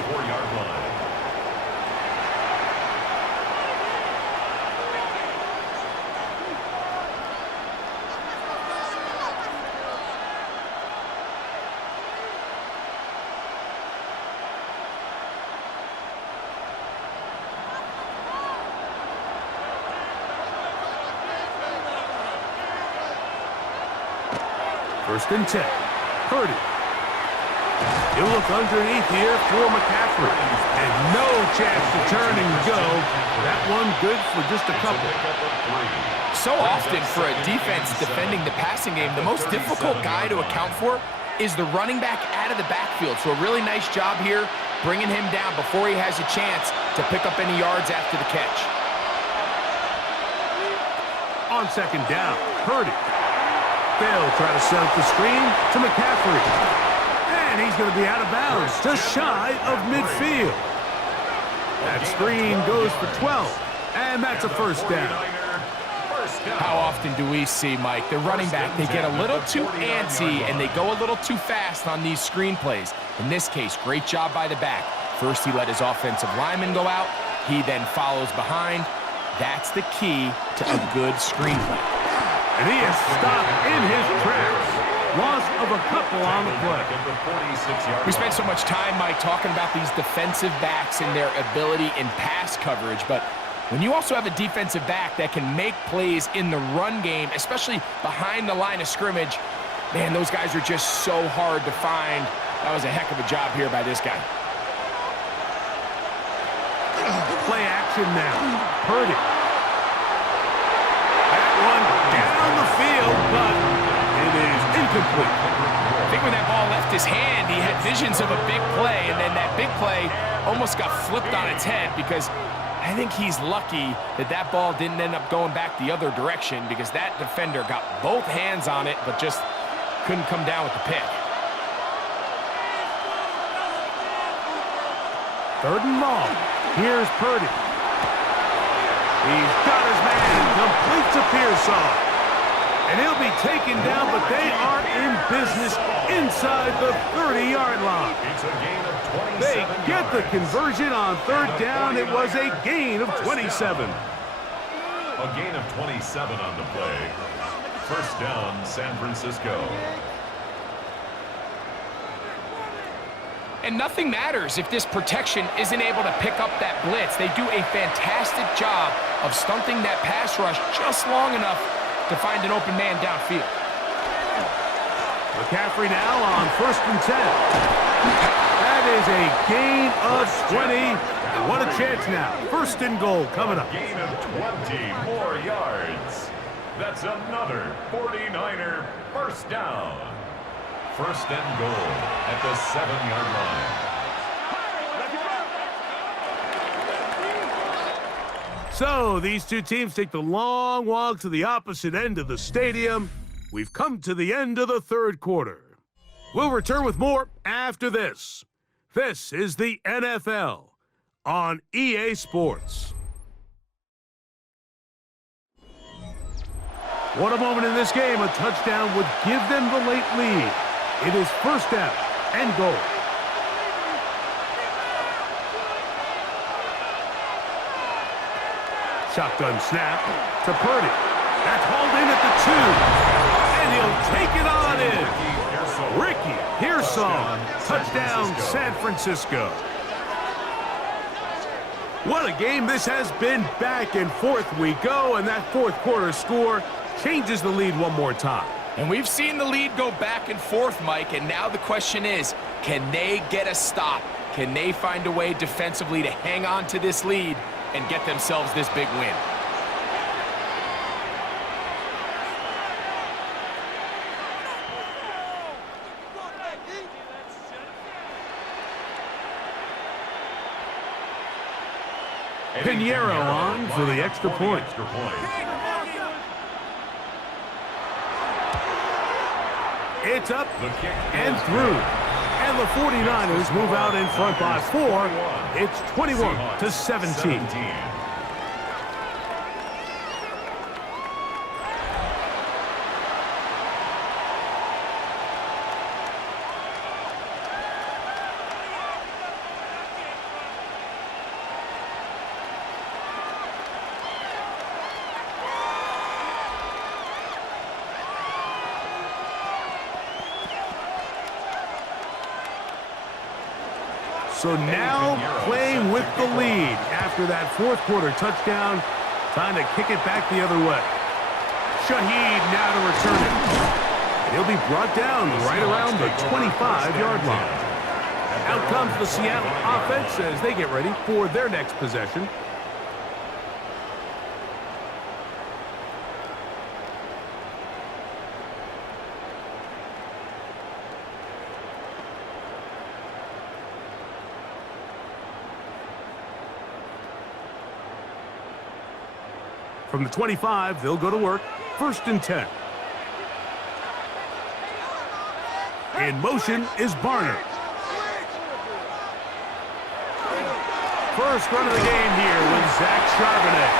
First and 10. Purdy. He'll look underneath here for McCaffrey. And no chance to turn and go. That one good for just a couple. So often for a defense defending the passing game, the most difficult guy to account for is the running back out of the backfield. So a really nice job here bringing him down before he has a chance to pick up any yards after the catch. On second down, Purdy. They'll try to set up the screen to McCaffrey. And he's going to be out of bounds, just shy of midfield. That screen goes for 12, and that's a first down. How often do we see, Mike, the running back, they get a little too antsy and they go a little too fast on these screen plays. In this case, great job by the back. First, he let his offensive lineman go out. He then follows behind. That's the key to a good screen play. And he is stopped in his tracks. Loss of a couple on the play. We spent so much time, Mike, talking about these defensive backs and their ability in pass coverage, but when you also have a defensive back that can make plays in the run game, especially behind the line of scrimmage, man, those guys are just so hard to find. That was a heck of a job here by this guy. Play action now. Purdy. That one down the field, but it is incomplete. I think when that ball left his hand, he had visions of a big play, and then that big play almost got flipped on its head because I think he's lucky that that ball didn't end up going back the other direction because that defender got both hands on it but just couldn't come down with the pick. Third and long. Here's Purdy. He's got his man. Completes a Pearsall. And he'll be taken down, but they are in business inside the 30-yard line. It's a gain of 27 They get the yards. conversion on third down. It was a gain of 27. A gain of 27 on the play. First down, San Francisco. And nothing matters if this protection isn't able to pick up that blitz. They do a fantastic job of stunting that pass rush just long enough to find an open man downfield. McCaffrey now on 1st and 10. That is a gain of 20. And what a chance now. 1st and goal coming up. Gain of 20 more yards. That's another 49er first down. 1st and goal at the 7-yard line. So these two teams take the long walk to the opposite end of the stadium. We've come to the end of the third quarter. We'll return with more after this. This is the NFL on EA Sports. What a moment in this game. A touchdown would give them the late lead. It is 1st down and goal. Shotgun snap to Purdy. That's hauled in at the 2. And he'll take it on in. Ricky Pearsall. Touchdown, San Francisco. What a game this has been. Back and forth we go, and that fourth quarter score changes the lead one more time. And we've seen the lead go back and forth, Mike, and now the question is, can they get a stop? Can they find a way defensively to hang on to this lead and get themselves this big win? Pinheiro on for the extra point. It's up and through. And the 49ers move out in front by 4. It's 21-17. So now playing with the lead after that fourth quarter touchdown, trying to kick it back the other way. Shaheed now to return it. And he'll be brought down right around the 25-yard line. Out comes the Seattle offense as they get ready for their next possession. From the 25, they'll go to work. 1st and 10. In motion is Barner. First run of the game here with Zach Charbonnet.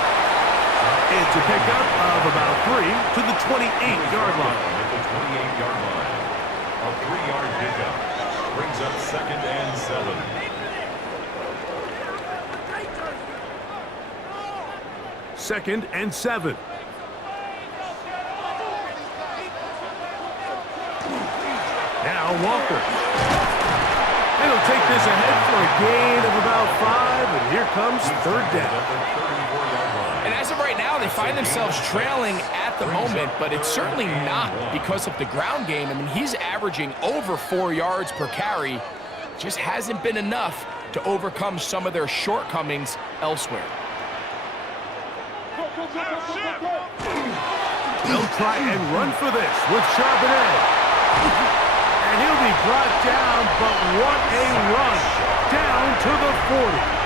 It's a pickup of about 3 to the 28-yard line. At the 28-yard line. A 3-yard pickup brings up 2nd and 7. 2nd and 7. Walker. And he'll take this ahead for a gain of about 5, and here comes third down. And as of right now, they find themselves trailing at the moment, but it's certainly not because of the ground game. I mean, he's averaging over 4 yards per carry. Just hasn't been enough to overcome some of their shortcomings elsewhere. They'll try and run for this with Charbonnet. And he'll be brought down, but what a run down to the 40.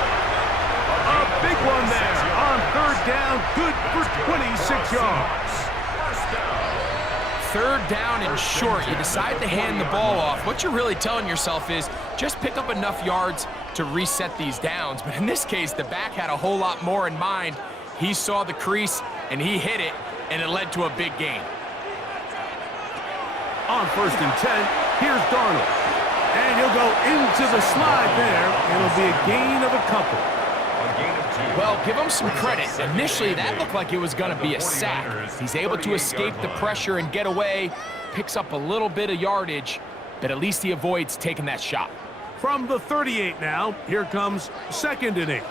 A big one there on third down, good for 26 yards. Third down and short, you decide to hand the ball off. What you're really telling yourself is just pick up enough yards to reset these downs. But in this case, the back had a whole lot more in mind. He saw the crease, and he hit it, and it led to a big gain. On 1st and 10, here's Darnold. And he'll go into the slide there. It'll be a gain of a couple. Well, give him some credit. Initially, that looked like it was going to be a sack. He's able to escape the pressure and get away, picks up a little bit of yardage, but at least he avoids taking that shot. From the 38 now, here comes 2nd and 8.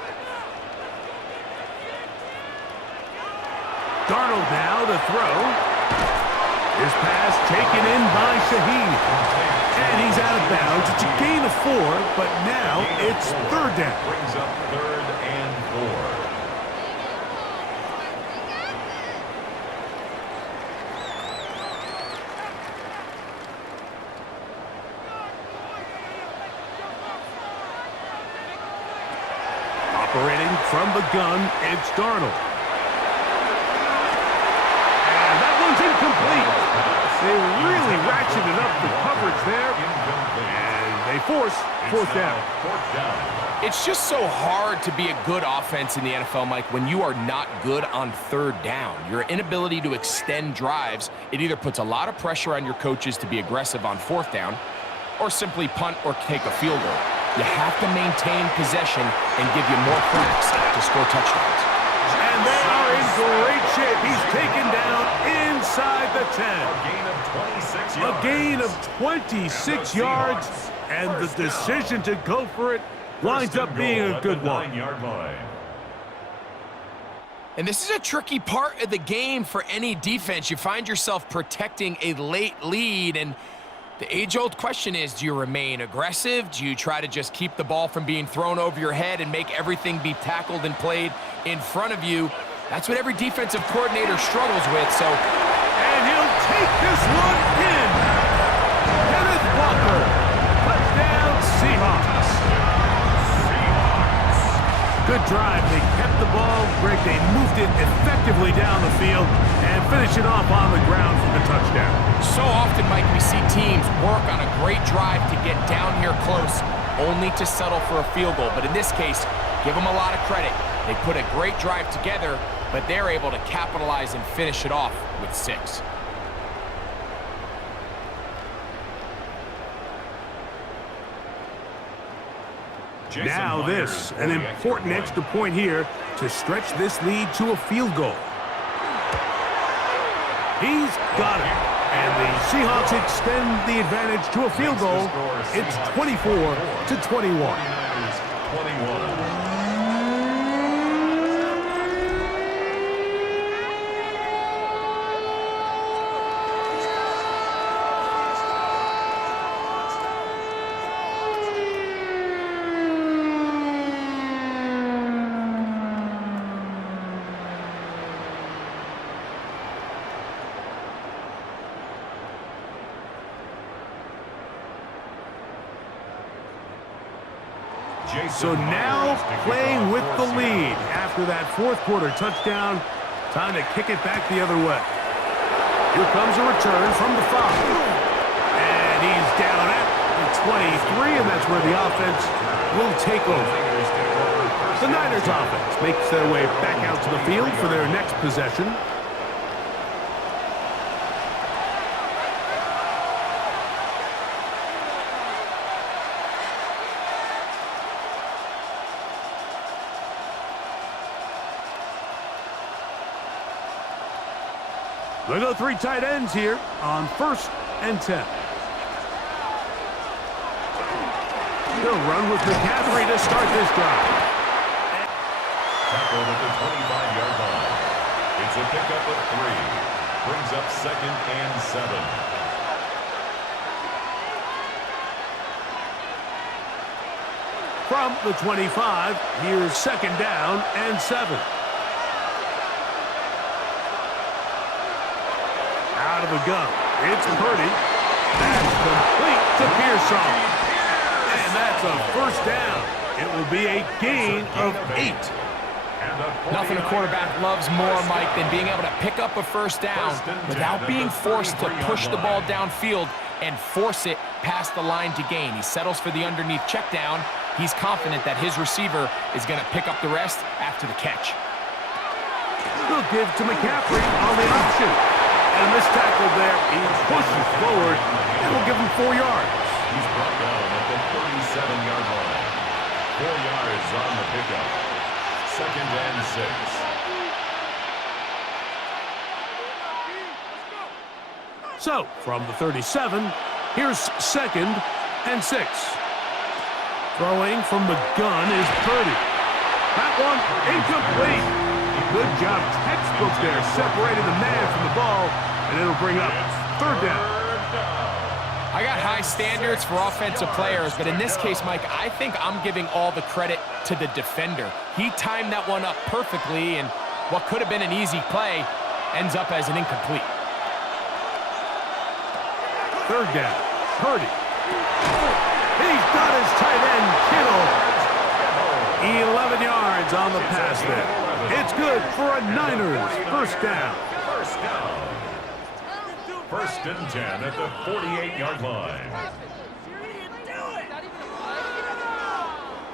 Darnold now to throw. His pass taken in by Shaheed. And he's out of bounds. It's a gain of 4, but now it's third down. Brings up 3rd and 4. Operating from the gun, it's Darnold. And that one's incomplete. They really ratcheted up the coverage there. And they force 4th down. It's just so hard to be a good offense in the NFL, Mike, when you are not good on third down. Your inability to extend drives, it either puts a lot of pressure on your coaches to be aggressive on 4th down or simply punt or take a field goal. You have to maintain possession and give you more cracks to score touchdowns. And they are in great shape. He's taken down inside the 10. A gain of 26 yards, and the decision to go for it winds up being a good one. And this is a tricky part of the game for any defense. You find yourself protecting a late lead, and the age-old question is, do you remain aggressive? Do you try to just keep the ball from being thrown over your head and make everything be tackled and played in front of you? That's what every defensive coordinator struggles with, so. And he'll take this one in. Kenneth Walker. Touchdown, Seahawks. Good drive. They kept the ball. Greg, they moved it effectively down the field and finished it off on the ground for the touchdown. So often, Mike, we see teams work on a great drive to get down here close, only to settle for a field goal. But in this case, give them a lot of credit. They put a great drive together, but they're able to capitalize and finish it off with 6. Now this, an important extra point here to stretch this lead to a field goal. He's got it. And the Seahawks extend the advantage to a field goal. It's 24-21. So now playing with the lead after that 4th quarter touchdown. Time to kick it back the other way. Here comes a return from the 5. And he's down at the 23, and that's where the offense will take over. The Niners offense makes their way back out to the field for their next possession. They go 3 tight ends here on 1st and 10. They'll run with McCaffrey to start this drive. Tackled at the 25-yard line. It's a pickup of 3. Brings up 2nd and 7. From the 25, here's 2nd down and 7. Out of the gun, it's Purdy. That's complete to Pearson. And that's a 1st down. It will be a gain of 8. Nothing a quarterback loves more, Mike, than being able to pick up a 1st down without being forced to push the ball downfield and force it past the line to gain. He settles for the underneath check down. He's confident that his receiver is going to pick up the rest after the catch. He'll give to McCaffrey on the option. And this tackle there, he pushes forward, and will give him 4 yards. He's brought down at the 37-yard line. 4 yards on the pickup. 2nd and 6. So, from the 37, here's 2nd and 6. Throwing from the gun is Purdy. That one incomplete. Good job, textbook there, separating the man from the ball, and it'll bring up 3rd down. I got high standards for offensive players, but in this case, Mike, I think I'm giving all the credit to the defender. He timed that one up perfectly, and what could have been an easy play ends up as an incomplete. 3rd down, Purdy. He's got his tight end, Kittle. 11 yards on the pass there. It's good for a Niners 1st down. 1st and 10 at the 48-yard line.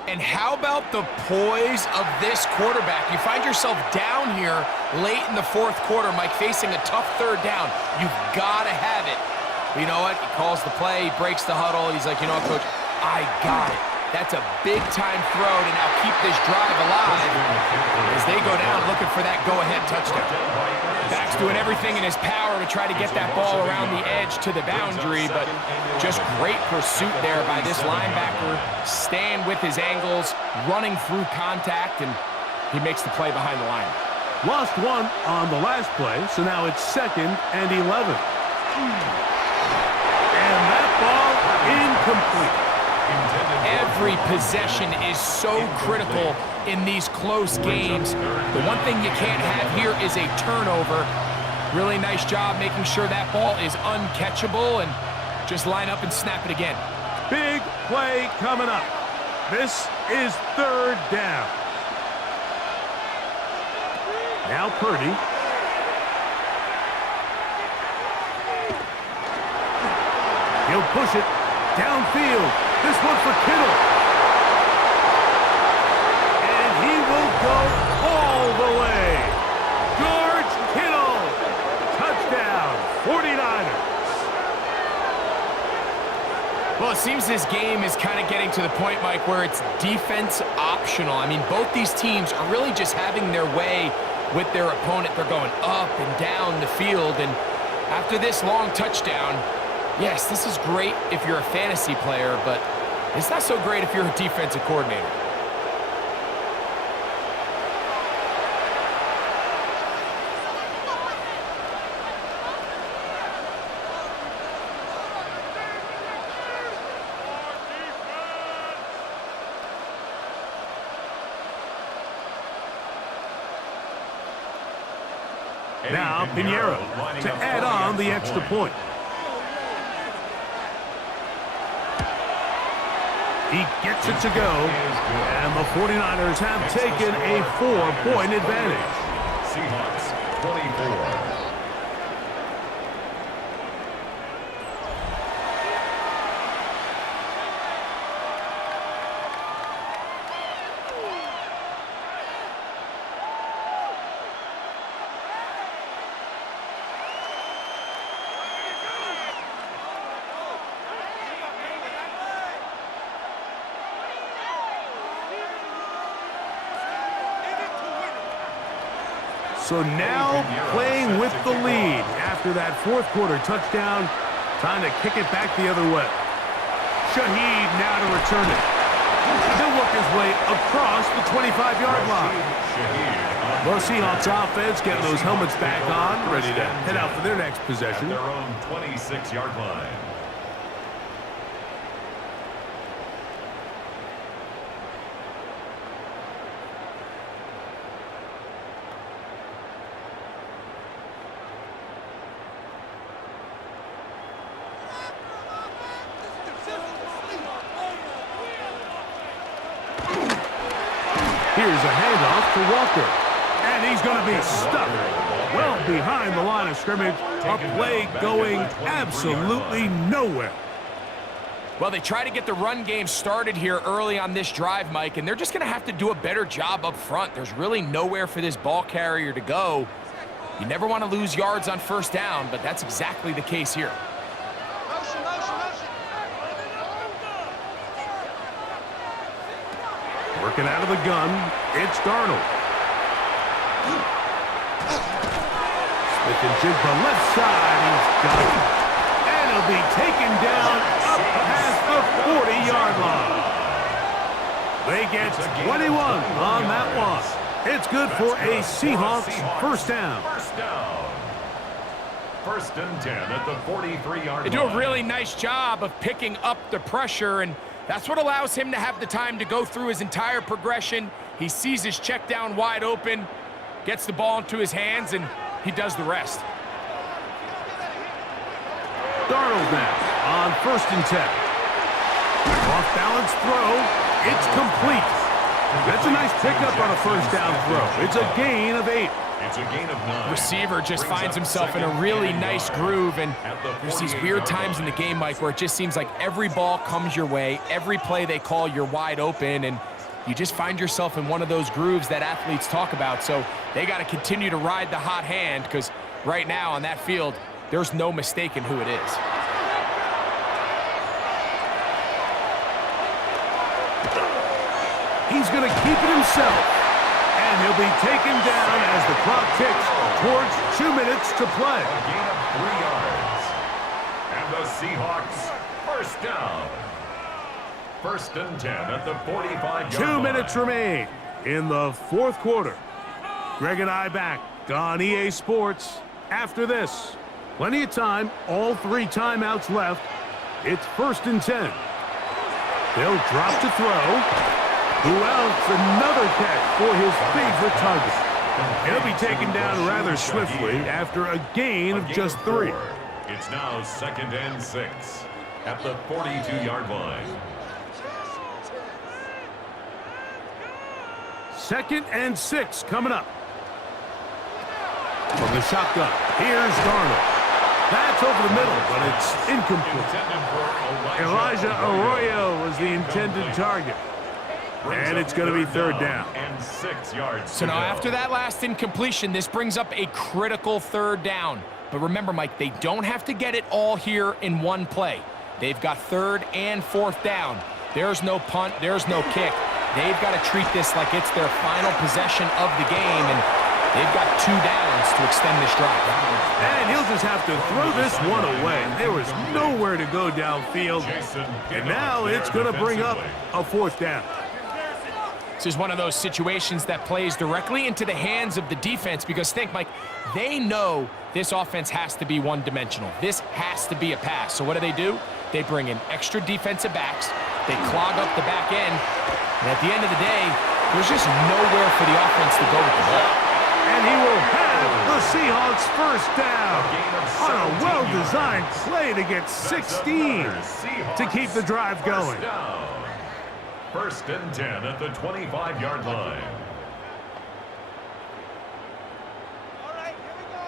And how about the poise of this quarterback? You find yourself down here late in the 4th quarter, Mike, facing a tough 3rd down. You've got to have it. You know what? He calls the play, he breaks the huddle. He's like, you know what, Coach? I got it. That's a big-time throw to now keep this drive alive as they go down looking for that go-ahead touchdown. Back's doing everything in his power to try to get that ball around the edge to the boundary, but just great pursuit there by this linebacker, staying with his angles, running through contact, and he makes the play behind the line. Lost 1 on the last play, so now it's 2nd and 11. And that ball incomplete. Every possession is so critical in these close games. The one thing you can't have here is a turnover. Really nice job making sure that ball is uncatchable and just line up and snap it again. Big play coming up. This is 3rd down. Now Purdy. He'll push it downfield. This one for Kittle. And he will go all the way. George Kittle. Touchdown, 49ers. Well, it seems this game is kind of getting to the point, Mike, where it's defense optional. I mean, both these teams are really just having their way with their opponent. They're going up and down the field, and after this long touchdown, yes, this is great if you're a fantasy player, but it's not so great if you're a defensive coordinator. Now Pinheiro to add on the extra point. He gets it to go, and the 49ers have taken a 4-point advantage. Seahawks 24. So now playing with the lead after that fourth quarter touchdown, trying to kick it back the other way. Shaheed now to return it. He'll work his way across the 25-yard line. Well, Seahawks offense getting those helmets back on, ready to head out for their next possession. At their own 26-yard line. Here's a handoff to Walker. And he's going to be stuck well behind the line of scrimmage. A play going absolutely nowhere. Well, they try to get the run game started here early on this drive, Mike, and they're just going to have to do a better job up front. There's really nowhere for this ball carrier to go. You never want to lose yards on first down, but that's exactly the case here. Working out of the gun, it's Darnold. Smith-Njigba left side, he's got it. And he'll be taken down up past the 40-yard line. They get 21 on that one. It's good for a Seahawks first down. First and 10 at the 43-yard line. They do a really nice job of picking up the pressure, and that's what allows him to have the time to go through his entire progression. He sees his check down wide open, gets the ball into his hands, and he does the rest. Darnold now on first and 10. Off-balance throw. It's complete. That's a nice pickup on a first down throw. It's a gain of 8. It's a gain of 9. Receiver just finds himself in a really nice groove, and there's these weird times in the game, Mike, where it just seems like every ball comes your way, every play they call, you're wide open, and you just find yourself in one of those grooves that athletes talk about. So they got to continue to ride the hot hand, because right now on that field, there's no mistaking who it is. He's going to keep it himself. And he'll be taken down as the clock ticks towards 2 minutes to play. A gain of 3 yards. And the Seahawks first down. First and 10 at the 45-yard line. 2 minutes remain in the fourth quarter. Greg and I back on EA Sports after this. Plenty of time, all 3 timeouts left. It's first and 10. They'll drop to throw. Who else? Another catch for his favorite target. He'll be taken down rather swiftly after a gain of just 3. It's now second and 6 at the 42-yard line. Second and 6 coming up. From the shotgun, here's Darnold. That's over the middle, but it's incomplete. Elijah Arroyo was the intended target. And it's going to be third down. And 6 yards. So now after that last incompletion, this brings up a critical third down. But remember, Mike, they don't have to get it all here in one play. They've got third and fourth down. There's no punt. There's no kick. They've got to treat this like it's their final possession of the game, and they've got 2 downs to extend this drive. And he'll just have to throw this one away. There was nowhere to go downfield. And now it's going to bring up a fourth down. This is one of those situations that plays directly into the hands of the defense, because think, Mike, they know this offense has to be one-dimensional. This has to be a pass. So what do? They bring in extra defensive backs. They clog up the back end. And at the end of the day, there's just nowhere for the offense to go with the ball. And he will have the Seahawks first down on a well-designed play to get 16 to keep the drive going. First and 10 at the 25-yard line. All right, here we go.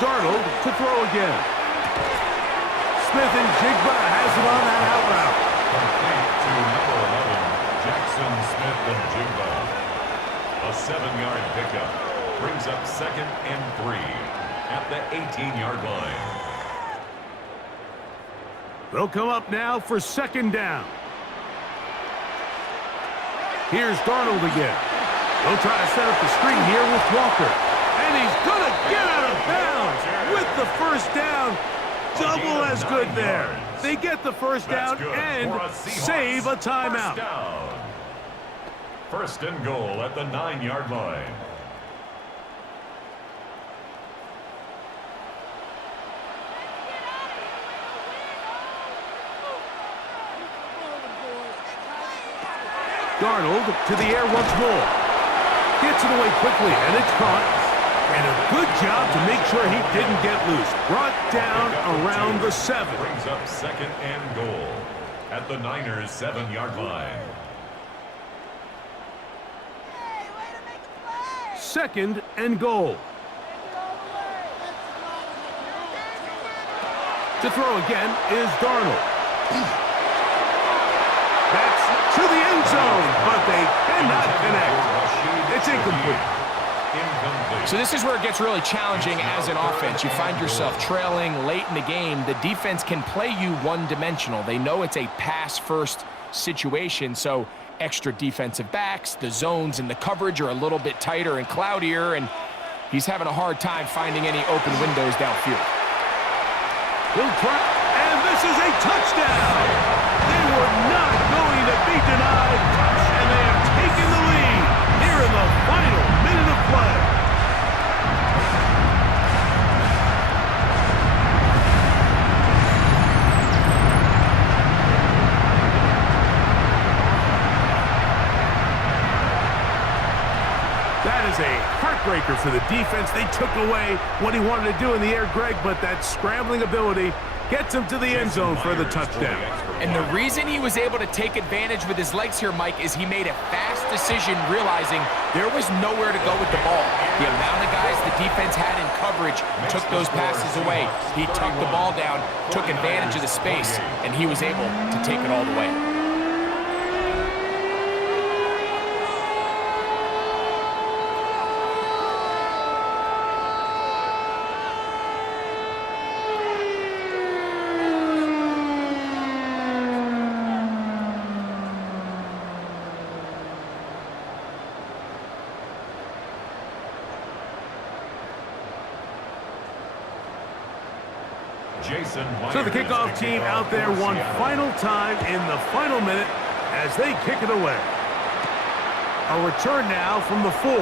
Darnold to throw again. Smith-Njigba has it on that out route. Complete to number 11, Jackson Smith-Njigba. A 7-yard pickup. Brings up second and 3 at the 18-yard line. They'll come up now for second down. Here's Darnold again. They'll try to set up the screen here with Walker. And he's going to get out of bounds with the first down. Double as good there. They get the first down and save a timeout. First and goal at the 9-yard line. Darnold to the air once more. Gets it away quickly, and it's caught. And a good job to make sure he didn't get loose. Brought down around the 7. Brings up second and goal at the Niners' 7-yard line. Second and goal. To throw again is Darnold. That's to the end zone, but they cannot connect. It's incomplete. So this is where it gets really challenging as an offense. You find yourself trailing late in the game. The defense can play you one-dimensional. They know it's a pass-first situation, so extra defensive backs, the zones and the coverage are a little bit tighter and cloudier, and he's having a hard time finding any open windows downfield. He'll try, and this is a touchdown! They were not going to be denied, and they have taken the lead here in the final minute of play. That is a heartbreaker for the defense. They took away what he wanted to do in the air, Greg, but that scrambling ability gets him to the end zone for the touchdown. And the reason he was able to take advantage with his legs here, Mike, is he made a fast decision realizing there was nowhere to go with the ball. The amount of guys the defense had in coverage took those passes away. He tucked the ball down, took advantage of the space, and he was able to take it all the way. So the kickoff team out there one final time in the final minute as they kick it away. A return now from the 4.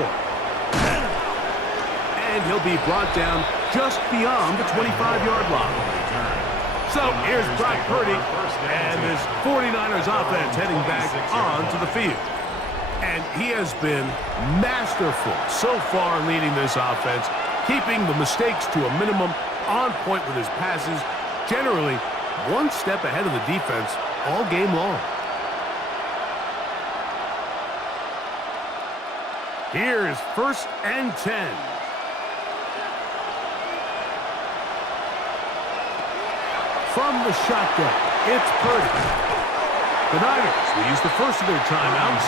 And he'll be brought down just beyond the 25-yard line. So here's Brock Purdy and this 49ers offense heading back onto the field. And he has been masterful so far in leading this offense, keeping the mistakes to a minimum, on point with his passes, generally one step ahead of the defense all game long. Here's 1st and 10. From the shotgun, it's Purdy. The Niners will use the first of their timeouts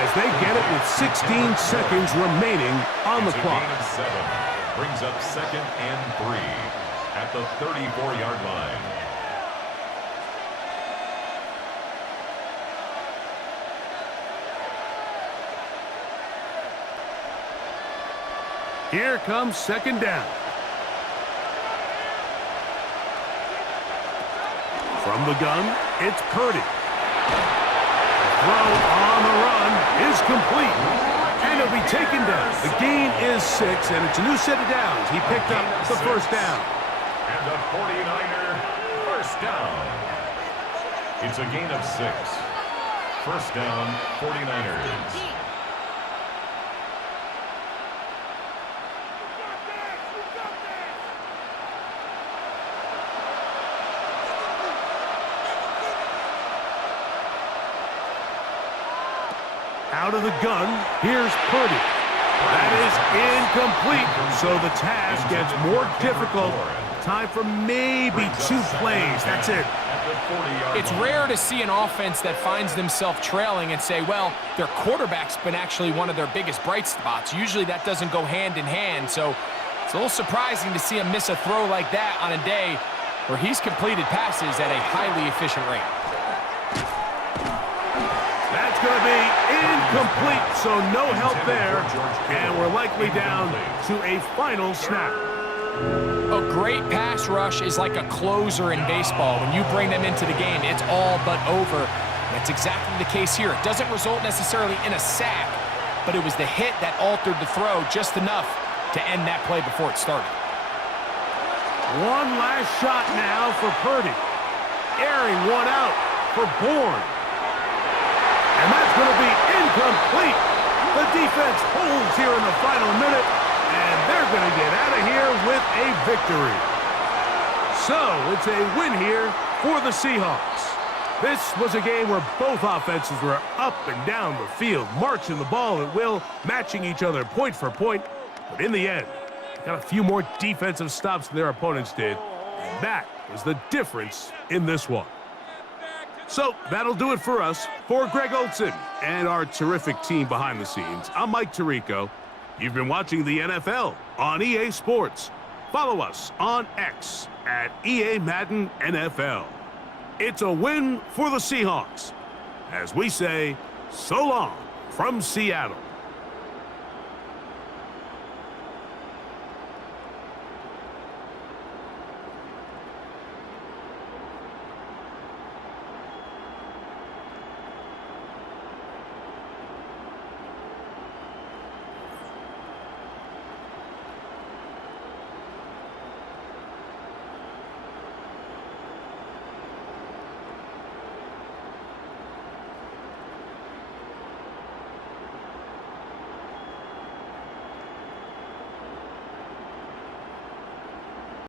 as they get it with 16 seconds remaining on the clock. Brings up second and 3 at the 34-yard line. Here comes second down. From the gun, it's Purdy. Throw on the run is complete. And it'll be taken down. The gain is 6, and it's a new set of downs. He picked up the first down. And the 49er first down. It's a gain of 6. First down, 49ers. Out of the gun, here's Purdy. That is incomplete, so the task gets more difficult. Time for maybe 2 plays. That's it. It's rare to see an offense that finds themselves trailing and say, well, their quarterback's been actually one of their biggest bright spots. Usually that doesn't go hand in hand, so it's a little surprising to see him miss a throw like that on a day where he's completed passes at a highly efficient rate. That's going to be Incomplete, so no help there. And we're likely down to a final snap. A great pass rush is like a closer in baseball. When you bring them into the game, it's all but over. That's exactly the case here. It doesn't result necessarily in a sack, but it was the hit that altered the throw just enough to end that play before it started. One last shot now for Purdy. Airing one out for Bourne. And that's going to be incomplete. The defense holds here in the final minute, and they're going to get out of here with a victory. So it's a win here for the Seahawks. This was a game where both offenses were up and down the field, marching the ball at will, matching each other point for point. But in the end, got a few more defensive stops than their opponents did. And that was the difference in this one. So that'll do it for us. For Greg Olson and our terrific team behind the scenes, I'm Mike Tirico. You've been watching the NFL on EA Sports. Follow us on X at EA Madden NFL. It's a win for the Seahawks. As we say, so long from Seattle.